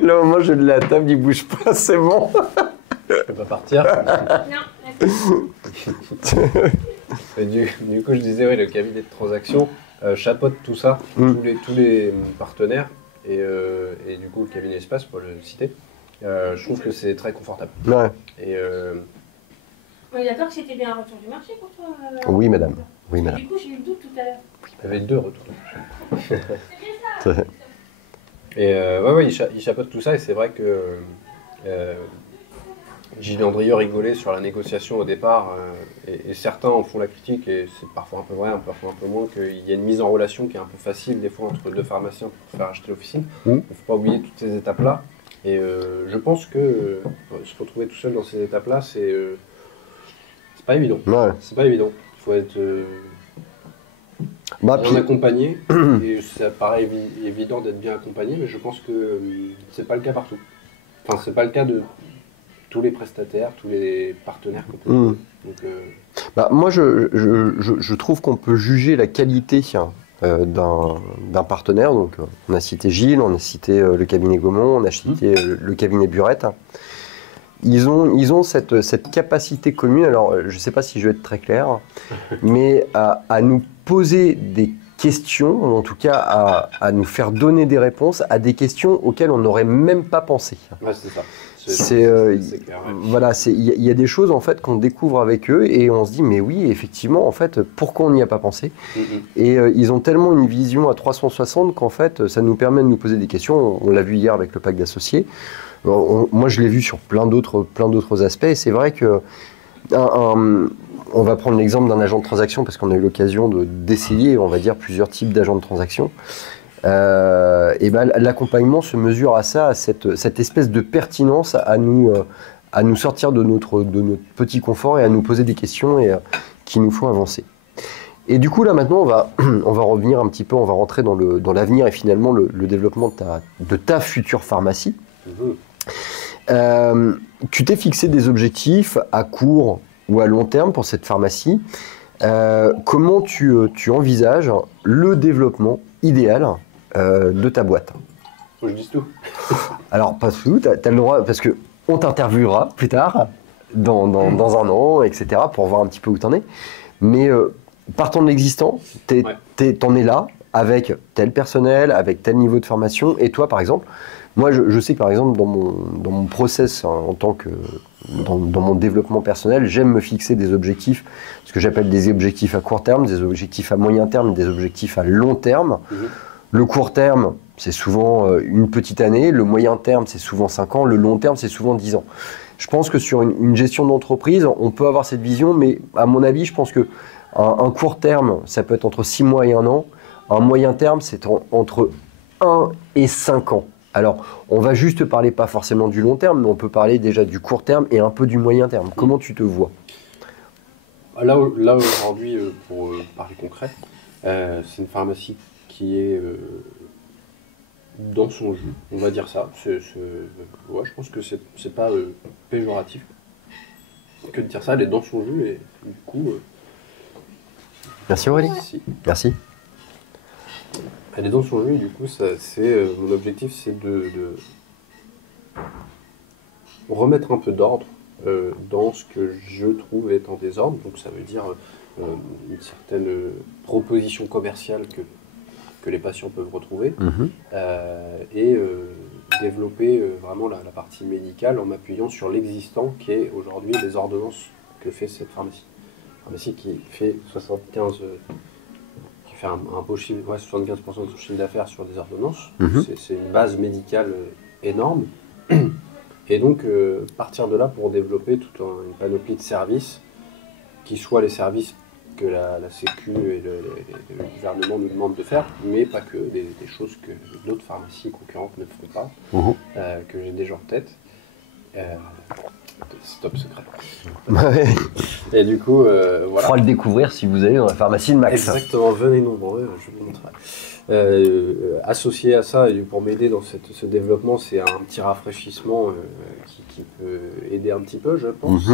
Là, au moment, je de la table, il bouge pas, c'est bon. Je peux pas partir. Non, d'accord. Et du coup, je disais, oui, le cabinet de transaction chapeaute tout ça, Mm. tous les partenaires, et du coup, le cabinet Espace, pour le citer, je trouve que c'est très confortable. Ouais. Et On est d'accord que c'était bien un retour du marché pour toi Oui, madame. Oui, Parce que madame. Du coup, j'ai eu le doute tout à l'heure. il y avait deux retours. Et ouais, il chapeaute tout ça, et c'est vrai que Gilles Andrieux rigolait sur la négociation au départ, et certains en font la critique, et c'est parfois un peu vrai, parfois un peu moins, qu'il y a une mise en relation qui est un peu facile des fois entre deux pharmaciens pour faire acheter l'officine. Il ne faut pas oublier toutes ces étapes-là. Et je pense que se retrouver tout seul dans ces étapes-là, c'est pas évident. Ouais. C'est pas évident. Il faut être Bah, bien puis, accompagné, et ça paraît évident d'être bien accompagné, mais je pense que c'est pas le cas partout. Enfin, c'est pas le cas de tous les prestataires, tous les partenaires qu'on peut trouver. Donc, bah, moi, je trouve qu'on peut juger la qualité d'un partenaire. Donc, on a cité Gilles, on a cité le cabinet Gaumont, on a cité le cabinet Burette. Ils ont cette capacité commune, alors je ne sais pas si je vais être très clair, mais à nous poser des questions, ou en tout cas à nous faire donner des réponses à des questions auxquelles on n'aurait même pas pensé. ouais, c'est ça. C'est clair. Ouais. voilà, il y a des choses en fait qu'on découvre avec eux et on se dit mais oui effectivement en fait pourquoi on n'y a pas pensé, et ils ont tellement une vision à 360 qu'en fait ça nous permet de nous poser des questions. On l'a vu hier avec le pacte d'associés. Moi je l'ai vu sur plein d'autres aspects, et c'est vrai que on va prendre l'exemple d'un agent de transaction parce qu'on a eu l'occasion d'essayer, on va dire, plusieurs types d'agents de transaction. Et ben, l'accompagnement se mesure à ça, à cette espèce de pertinence à nous sortir de notre petit confort et à nous poser des questions et qui nous font avancer. Et du coup, là maintenant, on va revenir un petit peu, on va rentrer dans l'avenir et finalement le développement de ta future pharmacie. Tu t'es fixé des objectifs à court ou à long terme pour cette pharmacie. Comment tu envisages le développement idéal de ta boîte? Faut que je dise tout. Alors, pas tout, tu as le droit, parce qu'on t'interviewera plus tard, dans un an, etc., pour voir un petit peu où tu en es. Mais partant de l'existant, t'en es là, avec tel personnel, avec tel niveau de formation, et toi, par exemple, moi, je sais que, par exemple, dans mon process, hein, en tant que dans mon développement personnel, j'aime me fixer des objectifs, ce que j'appelle des objectifs à court terme, des objectifs à moyen terme, des objectifs à long terme. Le court terme, c'est souvent une petite année, le moyen terme, c'est souvent 5 ans, le long terme, c'est souvent 10 ans. Je pense que sur une gestion d'entreprise, on peut avoir cette vision, mais à mon avis, je pense qu'un court terme, ça peut être entre 6 mois et 1 an. Un moyen terme, c'est entre 1 et 5 ans. Alors, on va juste parler pas forcément du long terme, mais on peut parler déjà du court terme et un peu du moyen terme. Comment tu te vois? Là aujourd'hui, pour parler concret, c'est une pharmacie qui est dans son jus, on va dire ça. Ouais, je pense que c'est pas péjoratif que de dire ça, elle est dans son jus, et du coup... Merci Aurélie. Si. Merci. Elle est dans son jus, et du coup, mon objectif, c'est de remettre un peu d'ordre dans ce que je trouve est en désordre. Donc ça veut dire une certaine proposition commerciale que les patients peuvent retrouver, et développer vraiment la partie médicale en m'appuyant sur l'existant qui est aujourd'hui les ordonnances que fait cette pharmacie. Pharmacie qui fait 75, qui fait un beau chiffre, 75% de son chiffre d'affaires sur des ordonnances. C'est une base médicale énorme. Et donc, partir de là pour développer toute une panoplie de services, qui soient les services que la Sécu et le gouvernement nous demandent de faire, mais pas que, des choses que d'autres pharmacies concurrentes ne font pas, que j'ai déjà en tête. C'est top secret. Et du coup, voilà. On pourra le découvrir si vous allez dans la pharmacie de Max. Exactement, venez nombreux, je vous montrerai. Associé à ça, et pour m'aider dans ce développement, c'est un petit rafraîchissement qui peut aider un petit peu, je pense.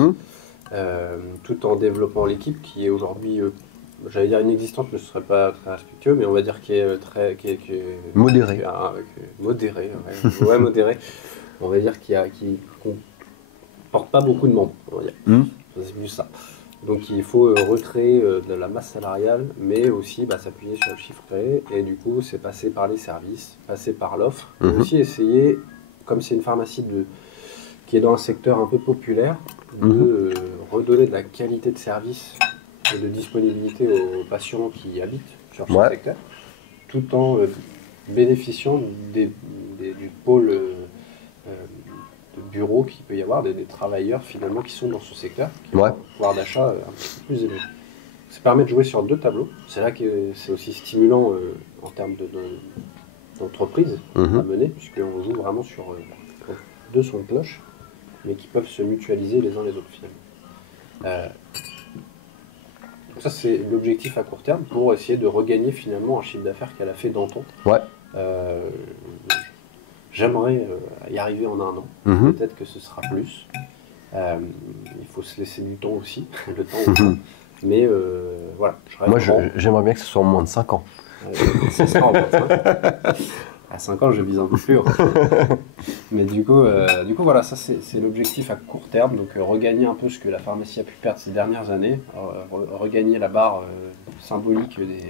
Tout en développant l'équipe qui est aujourd'hui, j'allais dire inexistante, mais ce ne serait pas très respectueux, mais on va dire qui est modéré. Modéré, ouais, modéré. On va dire qui porte pas beaucoup de membres, on va dire. C'est plus ça. Donc il faut recréer de la masse salariale, mais aussi s'appuyer sur le chiffre créé, et du coup c'est passer par les services, passer par l'offre, et aussi essayer, comme c'est une pharmacie qui est dans un secteur un peu populaire, de redonner de la qualité de service et de disponibilité aux patients qui habitent sur ce secteur, tout en bénéficiant du pôle de bureaux qu'il peut y avoir, des travailleurs finalement qui sont dans ce secteur, qui ont un pouvoir d'achat un petit peu plus élevé. Ça permet de jouer sur deux tableaux. C'est là que c'est aussi stimulant en termes d'entreprise à mener, puisqu'on joue vraiment sur deux sons de cloche, mais qui peuvent se mutualiser les uns les autres finalement. Donc ça c'est l'objectif à court terme pour essayer de regagner finalement un chiffre d'affaires qu'elle a fait d'antan. J'aimerais y arriver en 1 an, peut-être que ce sera plus. Il faut se laisser du temps aussi, le temps. Mais voilà. Moi j'aimerais bien que ce soit en moins de 5 ans. C'est ça en fait. À 5 ans, je vise un peu plus haut. Mais du coup, voilà, ça c'est l'objectif à court terme. Donc regagner un peu ce que la pharmacie a pu perdre ces dernières années, regagner la barre symbolique des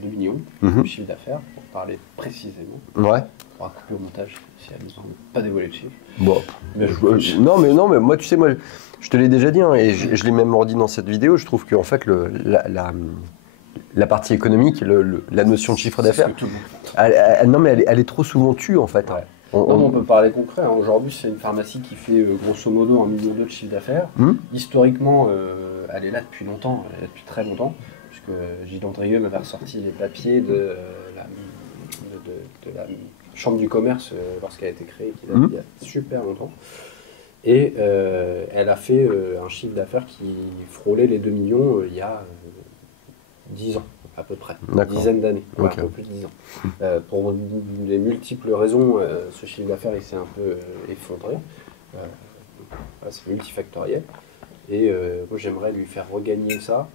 2 millions de chiffre d'affaires, pour parler précisément. On pourra couper au montage si elle ne besoin de pas dévoiler le chiffre. Bon. Non, mais moi, tu sais, moi, je te l'ai déjà dit, et je l'ai même redit dans cette vidéo, je trouve qu'en fait, la partie économique, la notion de chiffre d'affaires, elle est trop souvent tue en fait. On peut parler concret. Aujourd'hui, c'est une pharmacie qui fait grosso modo 1,2 million de chiffre d'affaires. Historiquement, elle est là depuis longtemps, elle est là depuis très longtemps, puisque Gilles Andrieux m'avait ressorti les papiers de la Chambre du commerce lorsqu'elle a été créée, qui date il y a super longtemps. Et elle a fait un chiffre d'affaires qui frôlait les 2 millions il y a 10 ans à peu près, une dizaine d'années, un peu plus de 10 ans. Pour des multiples raisons, ce chiffre d'affaires il s'est un peu effondré. C'est multifactoriel. Et moi j'aimerais lui faire regagner ça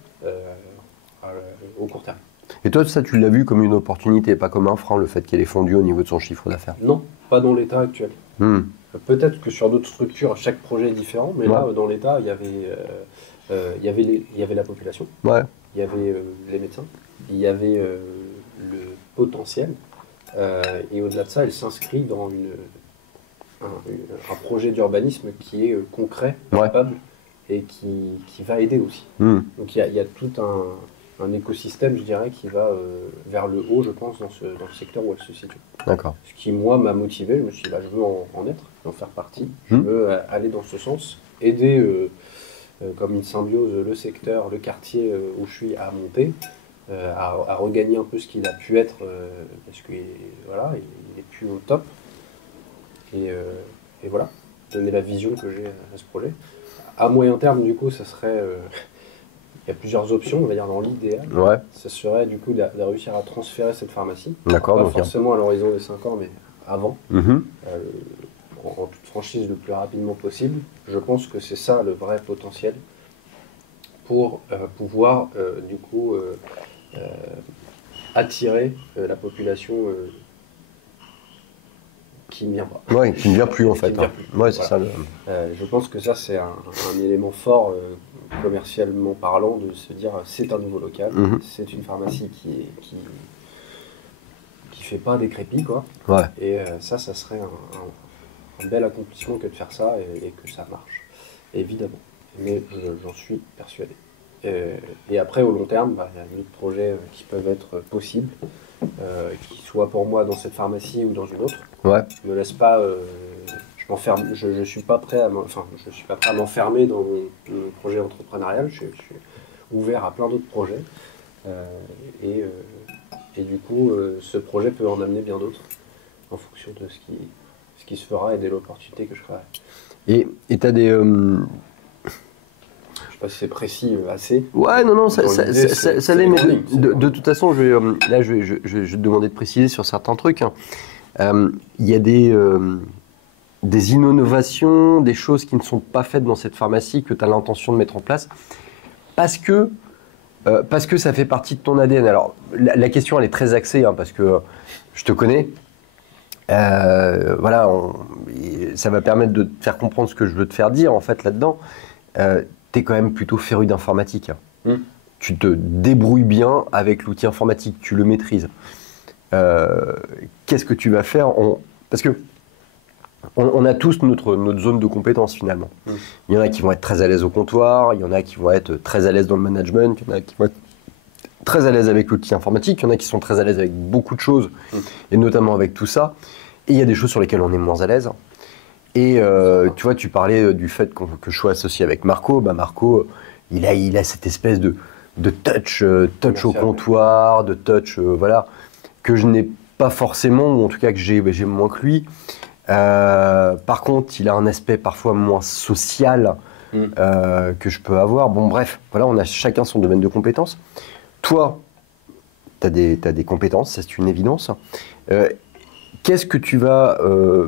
au court terme. Et toi, ça, tu l'as vu comme une opportunité, pas comme un frein, le fait qu'elle ait fondu au niveau de son chiffre d'affaires? Non, pas dans l'état actuel. Peut-être que sur d'autres structures, chaque projet est différent, mais là, dans l'état, il y avait la population, il y avait les médecins, il y avait le potentiel, et au-delà de ça, elle s'inscrit dans un projet d'urbanisme qui est concret, palpable, et qui va aider aussi. Donc il y a tout un écosystème, je dirais, qui va vers le haut, je pense, dans le secteur où elle se situe. D'accord. Ce qui, moi, m'a motivé. Je me suis dit, je veux en être, en faire partie. Je veux aller dans ce sens, aider, comme une symbiose, le secteur, le quartier où je suis à monter, à regagner un peu ce qu'il a pu être, parce qu'il il est plus au top. Et voilà, donner la vision que j'ai à ce projet. À moyen terme, du coup, ça serait... il y a plusieurs options, on va dire dans l'idéal. Ça serait du coup de réussir à transférer cette pharmacie. D'accord. Pas forcément à l'horizon des 5 ans, mais avant. En toute franchise le plus rapidement possible. Je pense que c'est ça le vrai potentiel pour pouvoir du coup attirer la population qui ne vient pas. Qui ne vient plus en fait. C'est ça. Je pense que ça c'est un élément fort commercialement parlant, de se dire c'est un nouveau local, c'est une pharmacie qui fait pas décrépit, quoi. Ouais. Et ça serait un bel accomplissement que de faire ça et que ça marche, évidemment. Mais j'en suis persuadé. Et après, au long terme, il y a d'autres projets qui peuvent être possibles, qui soient pour moi dans cette pharmacie ou dans une autre. Ouais. Je me laisse pas, je suis pas prêt à m'enfermer dans mon projet entrepreneurial. Je suis ouvert à plein d'autres projets. Et du coup, ce projet peut en amener bien d'autres en fonction de ce qui se fera et de l'opportunité que je ferai. Et tu as des... Je sais pas si c'est précis assez. Ouais, non, ça l'est, mais de de toute façon, je vais te demander de préciser sur certains trucs. Hein. Il y a des innovations, des choses qui ne sont pas faites dans cette pharmacie que tu as l'intention de mettre en place parce que ça fait partie de ton ADN. Alors, la question, elle est très axée, hein, parce que je te connais. Voilà, ça va permettre de te faire comprendre ce que je veux te faire dire, en fait, là-dedans. Tu es quand même plutôt féru d'informatique. Hein. Tu te débrouilles bien avec l'outil informatique, tu le maîtrises. Qu'est-ce que tu vas faire Parce que on a tous notre zone de compétence finalement. Il y en a qui vont être très à l'aise au comptoir, il y en a qui vont être très à l'aise dans le management, il y en a qui vont être très à l'aise avec l'outil informatique, il y en a qui sont très à l'aise avec beaucoup de choses, et notamment avec tout ça. Et il y a des choses sur lesquelles on est moins à l'aise. Et tu vois, tu parlais du fait que je sois associé avec Marco. Bah Marco, il a cette espèce de touch au comptoir, de touch, voilà, que je n'ai pas forcément, ou en tout cas que j'ai moins que lui. Par contre, il a un aspect parfois moins social que je peux avoir. Bon, bref, voilà, on a chacun son domaine de compétences. Toi, tu as des compétences, ça c'est une évidence. Qu'est-ce que tu vas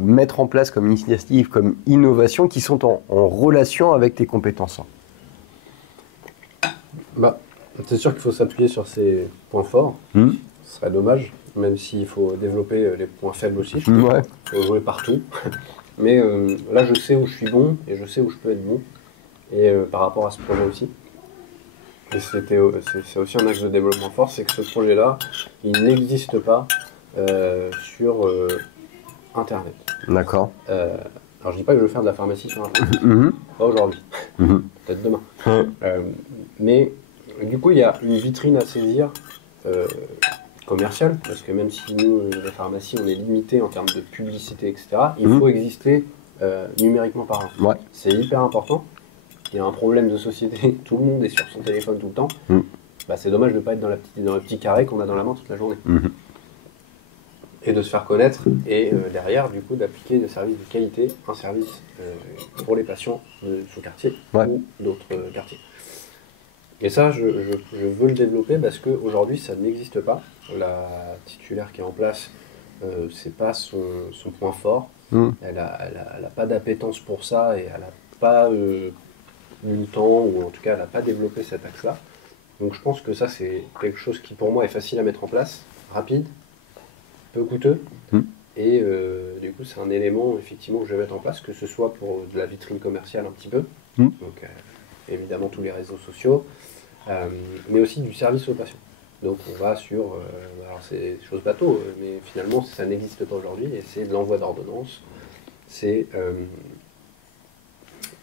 mettre en place comme initiative, comme innovation qui sont en relation avec tes compétences? Bah, c'est sûr qu'il faut s'appuyer sur ses points forts. Ce serait dommage, même s'il faut développer les points faibles aussi. Ouais. Il faut jouer partout. Mais là, je sais où je suis bon et je sais où je peux être bon. Et par rapport à ce projet aussi. Et c'est aussi un axe de développement fort, c'est que ce projet-là, il n'existe pas sur Internet. D'accord. Alors je dis pas que je veux faire de la pharmacie sur Internet. Pas aujourd'hui. Peut-être demain. Mais du coup, il y a une vitrine à saisir commerciale, parce que même si nous, la pharmacie, on est limité en termes de publicité, etc., il faut exister numériquement parlant. Ouais. C'est hyper important. Il y a un problème de société, tout le monde est sur son téléphone tout le temps. Bah, c'est dommage de ne pas être dans le petit carré qu'on a dans la main toute la journée. Et de se faire connaître, et derrière, du coup, d'appliquer des services de qualité, un service pour les patients de ce quartier ou d'autres quartiers. Et ça, je veux le développer parce qu'aujourd'hui, ça n'existe pas. La titulaire qui est en place, c'est pas son point fort. Elle a pas d'appétence pour ça, et elle n'a pas eu le temps, ou en tout cas, elle n'a pas développé cet axe-là. Donc je pense que ça, c'est quelque chose qui, pour moi, est facile à mettre en place, rapide, peu coûteux. Et du coup, c'est un élément, effectivement, que je vais mettre en place, que ce soit pour de la vitrine commerciale un petit peu. Donc évidemment, tous les réseaux sociaux. Mais aussi du service aux patients. Donc on va sur, alors c'est des choses bateau, mais finalement ça n'existe pas aujourd'hui, et c'est de l'envoi d'ordonnances, c'est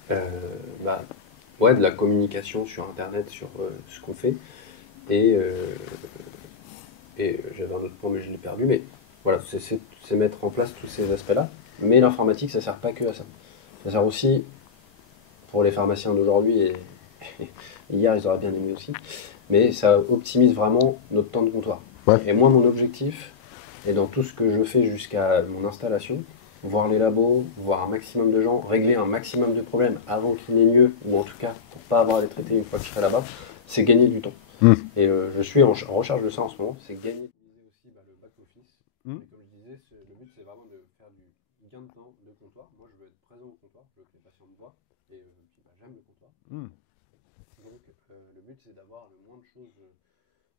de la communication sur Internet, sur ce qu'on fait, et j'avais un autre point mais je l'ai perdu, mais voilà, c'est mettre en place tous ces aspects-là. Mais l'informatique, ça ne sert pas que à ça. Ça sert aussi pour les pharmaciens d'aujourd'hui, et hier ils auraient bien aimé aussi, mais ça optimise vraiment notre temps de comptoir. Et moi, mon objectif, et dans tout ce que je fais jusqu'à mon installation, voir les labos, voir un maximum de gens, régler un maximum de problèmes avant qu'il n'ait lieu, ou en tout cas pour ne pas avoir à les traiter une fois que je serai là-bas, c'est gagner du temps. Et je suis en recherche de ça en ce moment, c'est gagner aussi le back-office. Et comme je disais, le but c'est vraiment de faire du gain de temps de comptoir. Moi je veux être présent au comptoir, je veux que les patients me voient, et j'aime le comptoir. Donc le but c'est d'avoir le moins de choses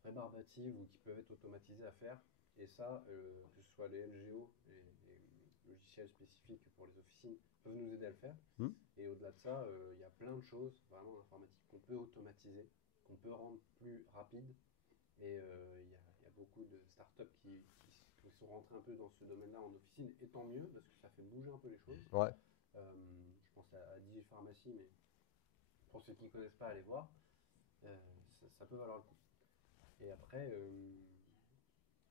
rébarbatives ou qui peuvent être automatisées à faire. Et ça, que ce soit les LGO, les logiciels spécifiques pour les officines, peuvent nous aider à le faire. Et au-delà de ça, il y a plein de choses vraiment informatiques qu'on peut automatiser, qu'on peut rendre plus rapide. Et il y a beaucoup de startups qui ils sont rentrés un peu dans ce domaine-là en officine, et tant mieux, parce que ça fait bouger un peu les choses. Ouais. Je pense à Digipharmacie, mais pour ceux qui ne connaissent pas, allez voir. Ça peut valoir le coup. Et après,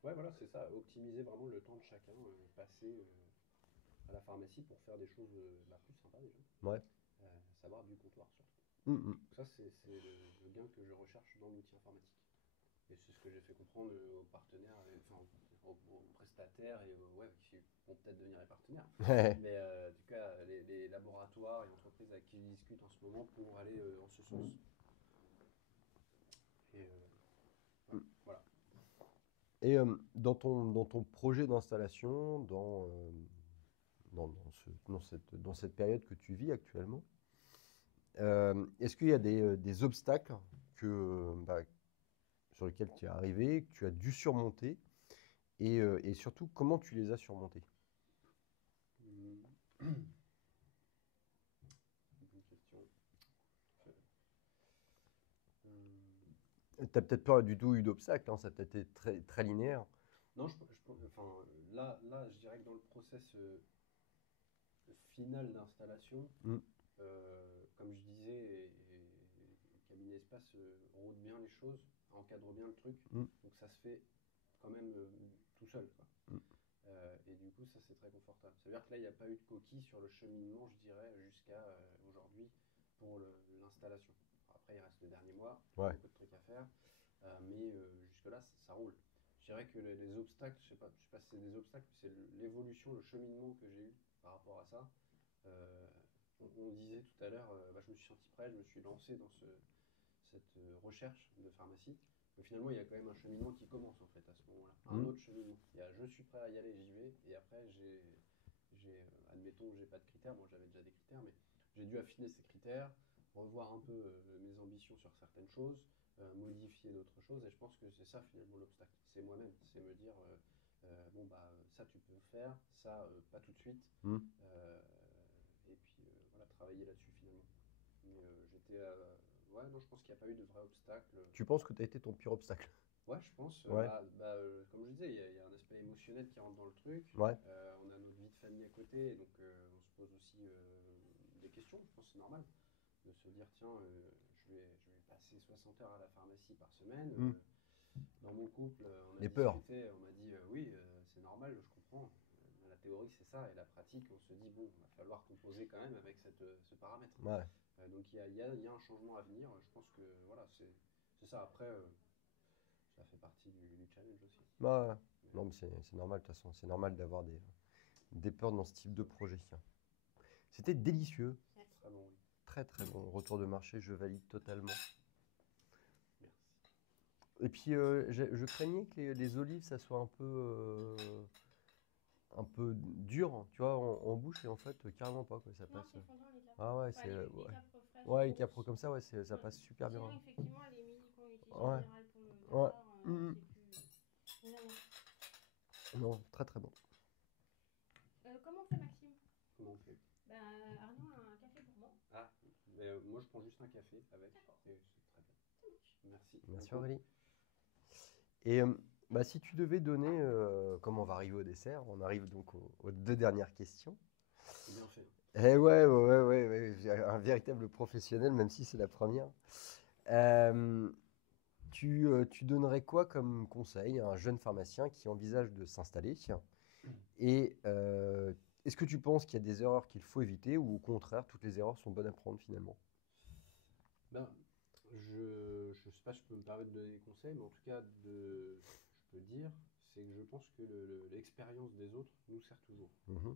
ouais, voilà, c'est ça, optimiser vraiment le temps de chacun, passer à la pharmacie pour faire des choses plus sympas déjà. Ouais. Savoir du comptoir surtout. Mhm. Ça, c'est le gain que je recherche dans l'outil informatique. Et c'est ce que j'ai fait comprendre aux partenaires, aux prestataires et qui vont peut-être devenir les partenaires. Ouais. Mais en tout cas, les laboratoires et entreprises avec qui je discute en ce moment pour aller en ce sens. Et voilà. Et dans ton projet d'installation, dans cette période que tu vis actuellement, est-ce qu'il y a des obstacles sur lesquels tu es arrivé, que tu as dû surmonter, et surtout, comment tu les as surmontés? Bonne question. Tu n'as peut-être pas du tout eu d'obstacles, hein, ça a peut-être été très, très linéaire. Non, là, je dirais que dans le process final d'installation, Mm. comme je disais, et Cabinet Espace route bien les choses, encadre bien le truc, Mm. donc ça se fait quand même tout seul, quoi. Mm. Et du coup, ça c'est très confortable. Ça veut dire que là, il n'y a pas eu de coquille sur le cheminement, je dirais, jusqu'à aujourd'hui pour l'installation. Après, il reste le dernier mois, Ouais. beaucoup de trucs à faire, mais jusque-là, ça roule. Je dirais que les obstacles, je sais pas si c'est des obstacles, c'est l'évolution, le cheminement que j'ai eu par rapport à ça. Euh, on disait tout à l'heure, je me suis senti prêt, je me suis lancé dans cette recherche de pharmacie. Mais finalement, il y a quand même un cheminement qui commence en fait à ce moment-là. Un autre cheminement. Il y a je suis prêt à y aller, j'y vais. Et après, admettons que j'ai pas de critères. Moi, j'avais déjà des critères, mais j'ai dû affiner ces critères, revoir un peu mes ambitions sur certaines choses, modifier d'autres choses. Et je pense que c'est ça finalement l'obstacle. C'est moi-même. C'est me dire, ça tu peux faire, ça pas tout de suite. Mm. Et puis voilà, travailler là-dessus finalement. Mais ouais, non, je pense qu'il n'y a pas eu de vrai obstacle. Tu penses que tu as été ton pire obstacle? Ouais, je pense. Ouais. Comme je disais, il y a un aspect émotionnel qui rentre dans le truc. Ouais. On a notre vie de famille à côté, et donc on se pose aussi des questions. Je pense que c'est normal de se dire, tiens, je vais passer 60 heures à la pharmacie par semaine. Mm. Dans mon couple, on a Les peurs. discuté, on m'a dit, oui, c'est normal, je comprends. La théorie, c'est ça, et la pratique, on se dit, bon, il va falloir composer quand même avec ce paramètre. Ouais. Donc il y a un changement à venir. Je pense que voilà, c'est ça. Après, ça fait partie du challenge aussi. Ouais. Non, mais c'est normal, de toute façon. C'est normal d'avoir des peurs dans ce type de projet. C'était délicieux. Très bon, oui. Très, très bon. Retour de marché, je valide totalement. Merci. Et puis, je craignais que les olives, ça soit un peu dur, tu vois, en bouche, et en fait, carrément pas, quoi, ça Non, passe. c'est fondant les capres. Ah ouais, Enfin, c'est. les Ouais, capres fraîches. ouais, les grosses. capres comme ça, ouais, ça passe super bien. Sinon, effectivement, les mini qu'on utilise en Ouais. général pour le Ouais. départ, Mhm. c'est plus. Non, non. Non, très très bon. Comment on fait, Maxime? Comment on fait? Arnaud a un café pour moi. Ah, mais moi je prends juste un café avec. D'accord. Et c'est très bien. Ça marche. Merci. Merci beaucoup. Aurélie. Et si tu devais donner, comme on va arriver au dessert, on arrive donc aux deux dernières questions. Bien fait. Eh ouais, j'ai un véritable professionnel, même si c'est la première. Euh, tu donnerais quoi comme conseil à un jeune pharmacien qui envisage de s'installer? Et est-ce que tu penses qu'il y a des erreurs qu'il faut éviter, ou au contraire, toutes les erreurs sont bonnes à prendre finalement? Je sais pas si je peux me permettre de donner des conseils, mais en tout cas, je peux dire, c'est que je pense que l'expérience des autres nous sert toujours. Mhm.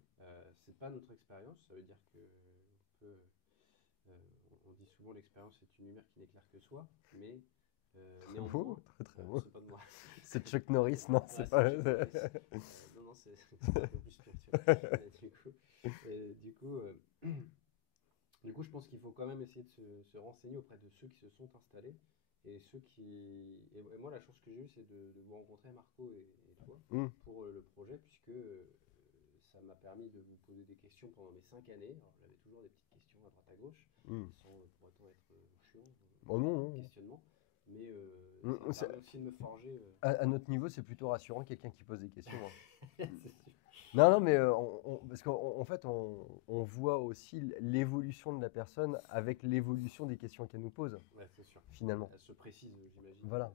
C'est pas notre expérience, ça veut dire que peut, on dit souvent l'expérience est une lumière qui n'éclaire que soi, mais néanmoins, Très très beau. c'est pas de moi. C'est Chuck Norris, non? Ouais, C'est pas. Chuck Norris. Non, c'est un peu plus spirituel. Du coup, je pense qu'il faut quand même essayer de se renseigner auprès de ceux qui se sont installés et ceux qui. Et moi, la chance que j'ai eue, c'est de vous rencontrer, Marco et toi, Mm. pour le projet, puisque ça m'a permis de vous poser des questions pendant mes 5 années. Alors, j'avais toujours des petites questions à droite à gauche, Mm. sans pour autant être chiant, Oh non, non. questionnement. Mais Ça permet aussi de me forger. À notre niveau, c'est plutôt rassurant, quelqu'un qui pose des questions. C'est sûr. Non, mais parce qu'en fait, on voit aussi l'évolution de la personne avec l'évolution des questions qu'elle nous pose, Ouais, c'est sûr. finalement. Elle se précise, j'imagine. Voilà.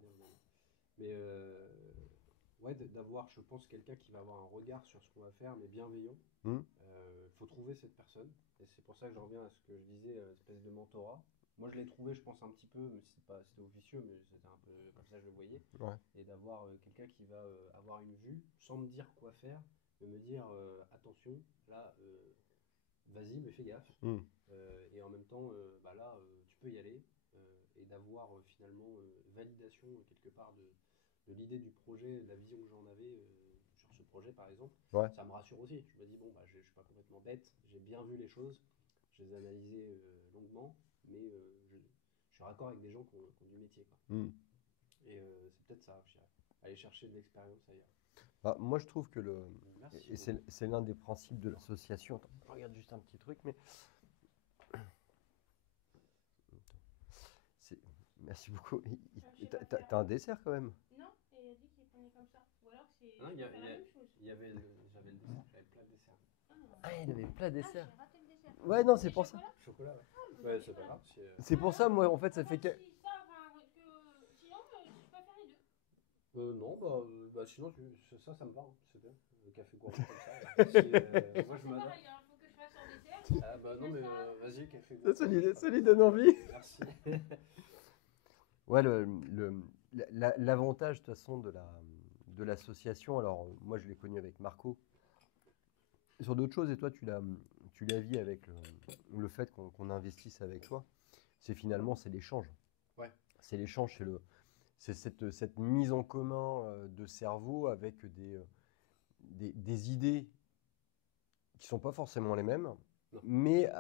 Mais ouais, d'avoir, je pense, quelqu'un qui va avoir un regard sur ce qu'on va faire, mais bienveillant. Hum, Faut trouver cette personne. Et c'est pour ça que je reviens à ce que je disais, espèce de mentorat. Moi, je l'ai trouvé, je pense, un petit peu, mais c'était officieux, mais c'était un peu comme ça que je le voyais. ouais. Et d'avoir quelqu'un qui va avoir une vue, sans me dire quoi faire, mais me dire attention, là, vas-y, mais fais gaffe. Hum, Et en même temps, bah là, tu peux y aller. Et d'avoir finalement validation quelque part de l'idée du projet, de la vision que j'en avais sur ce projet, par exemple. ouais. Ça me rassure aussi. Je me dis, bon, bah, je ne suis pas complètement bête, j'ai bien vu les choses, je les ai analysées longuement, mais je suis raccord avec des gens qui ont du métier, quoi. Hum. Et c'est peut-être ça, je dirais. Aller chercher de l'expérience ailleurs. Bah, moi, je trouve que Merci et c'est l'un des principes de l'association. Attends, je regarde juste un petit truc, mais merci beaucoup. Je sais pas T'as un dessert quand même. Non, et il a dit qu'il prenait comme ça. Ou alors c'est Non, la même chose. j'avais le dessert, j'avais plein de desserts. Ah, il avait plein de desserts. J'ai raté le dessert. Ouais, non, c'est Et pour ça. chocolat Chocolat, ouais. Ah, Ouais, c'est pas grave. C'est pour ça, moi, en fait, ça fait que. Si ça, enfin, sinon, je peux faire les deux. Non, bah sinon, ça me va, hein, c'est bien. Le café gourmand comme ça. Moi, je C'est m'adapte. pareil, il faut que je fasse un dessert. Ah bah non, mais vas-y, café Ça gourmand. lui donne envie. Merci. Ouais, l'avantage, de toute façon, de l'association, alors, moi, je l'ai connu avec Marco. Sur d'autres choses, et toi, tu l'as vu avec le fait qu'on investisse avec toi, c'est finalement, c'est l'échange. Ouais. C'est l'échange, c'est cette mise en commun de cerveau avec des idées qui sont pas forcément les mêmes. Non. Mais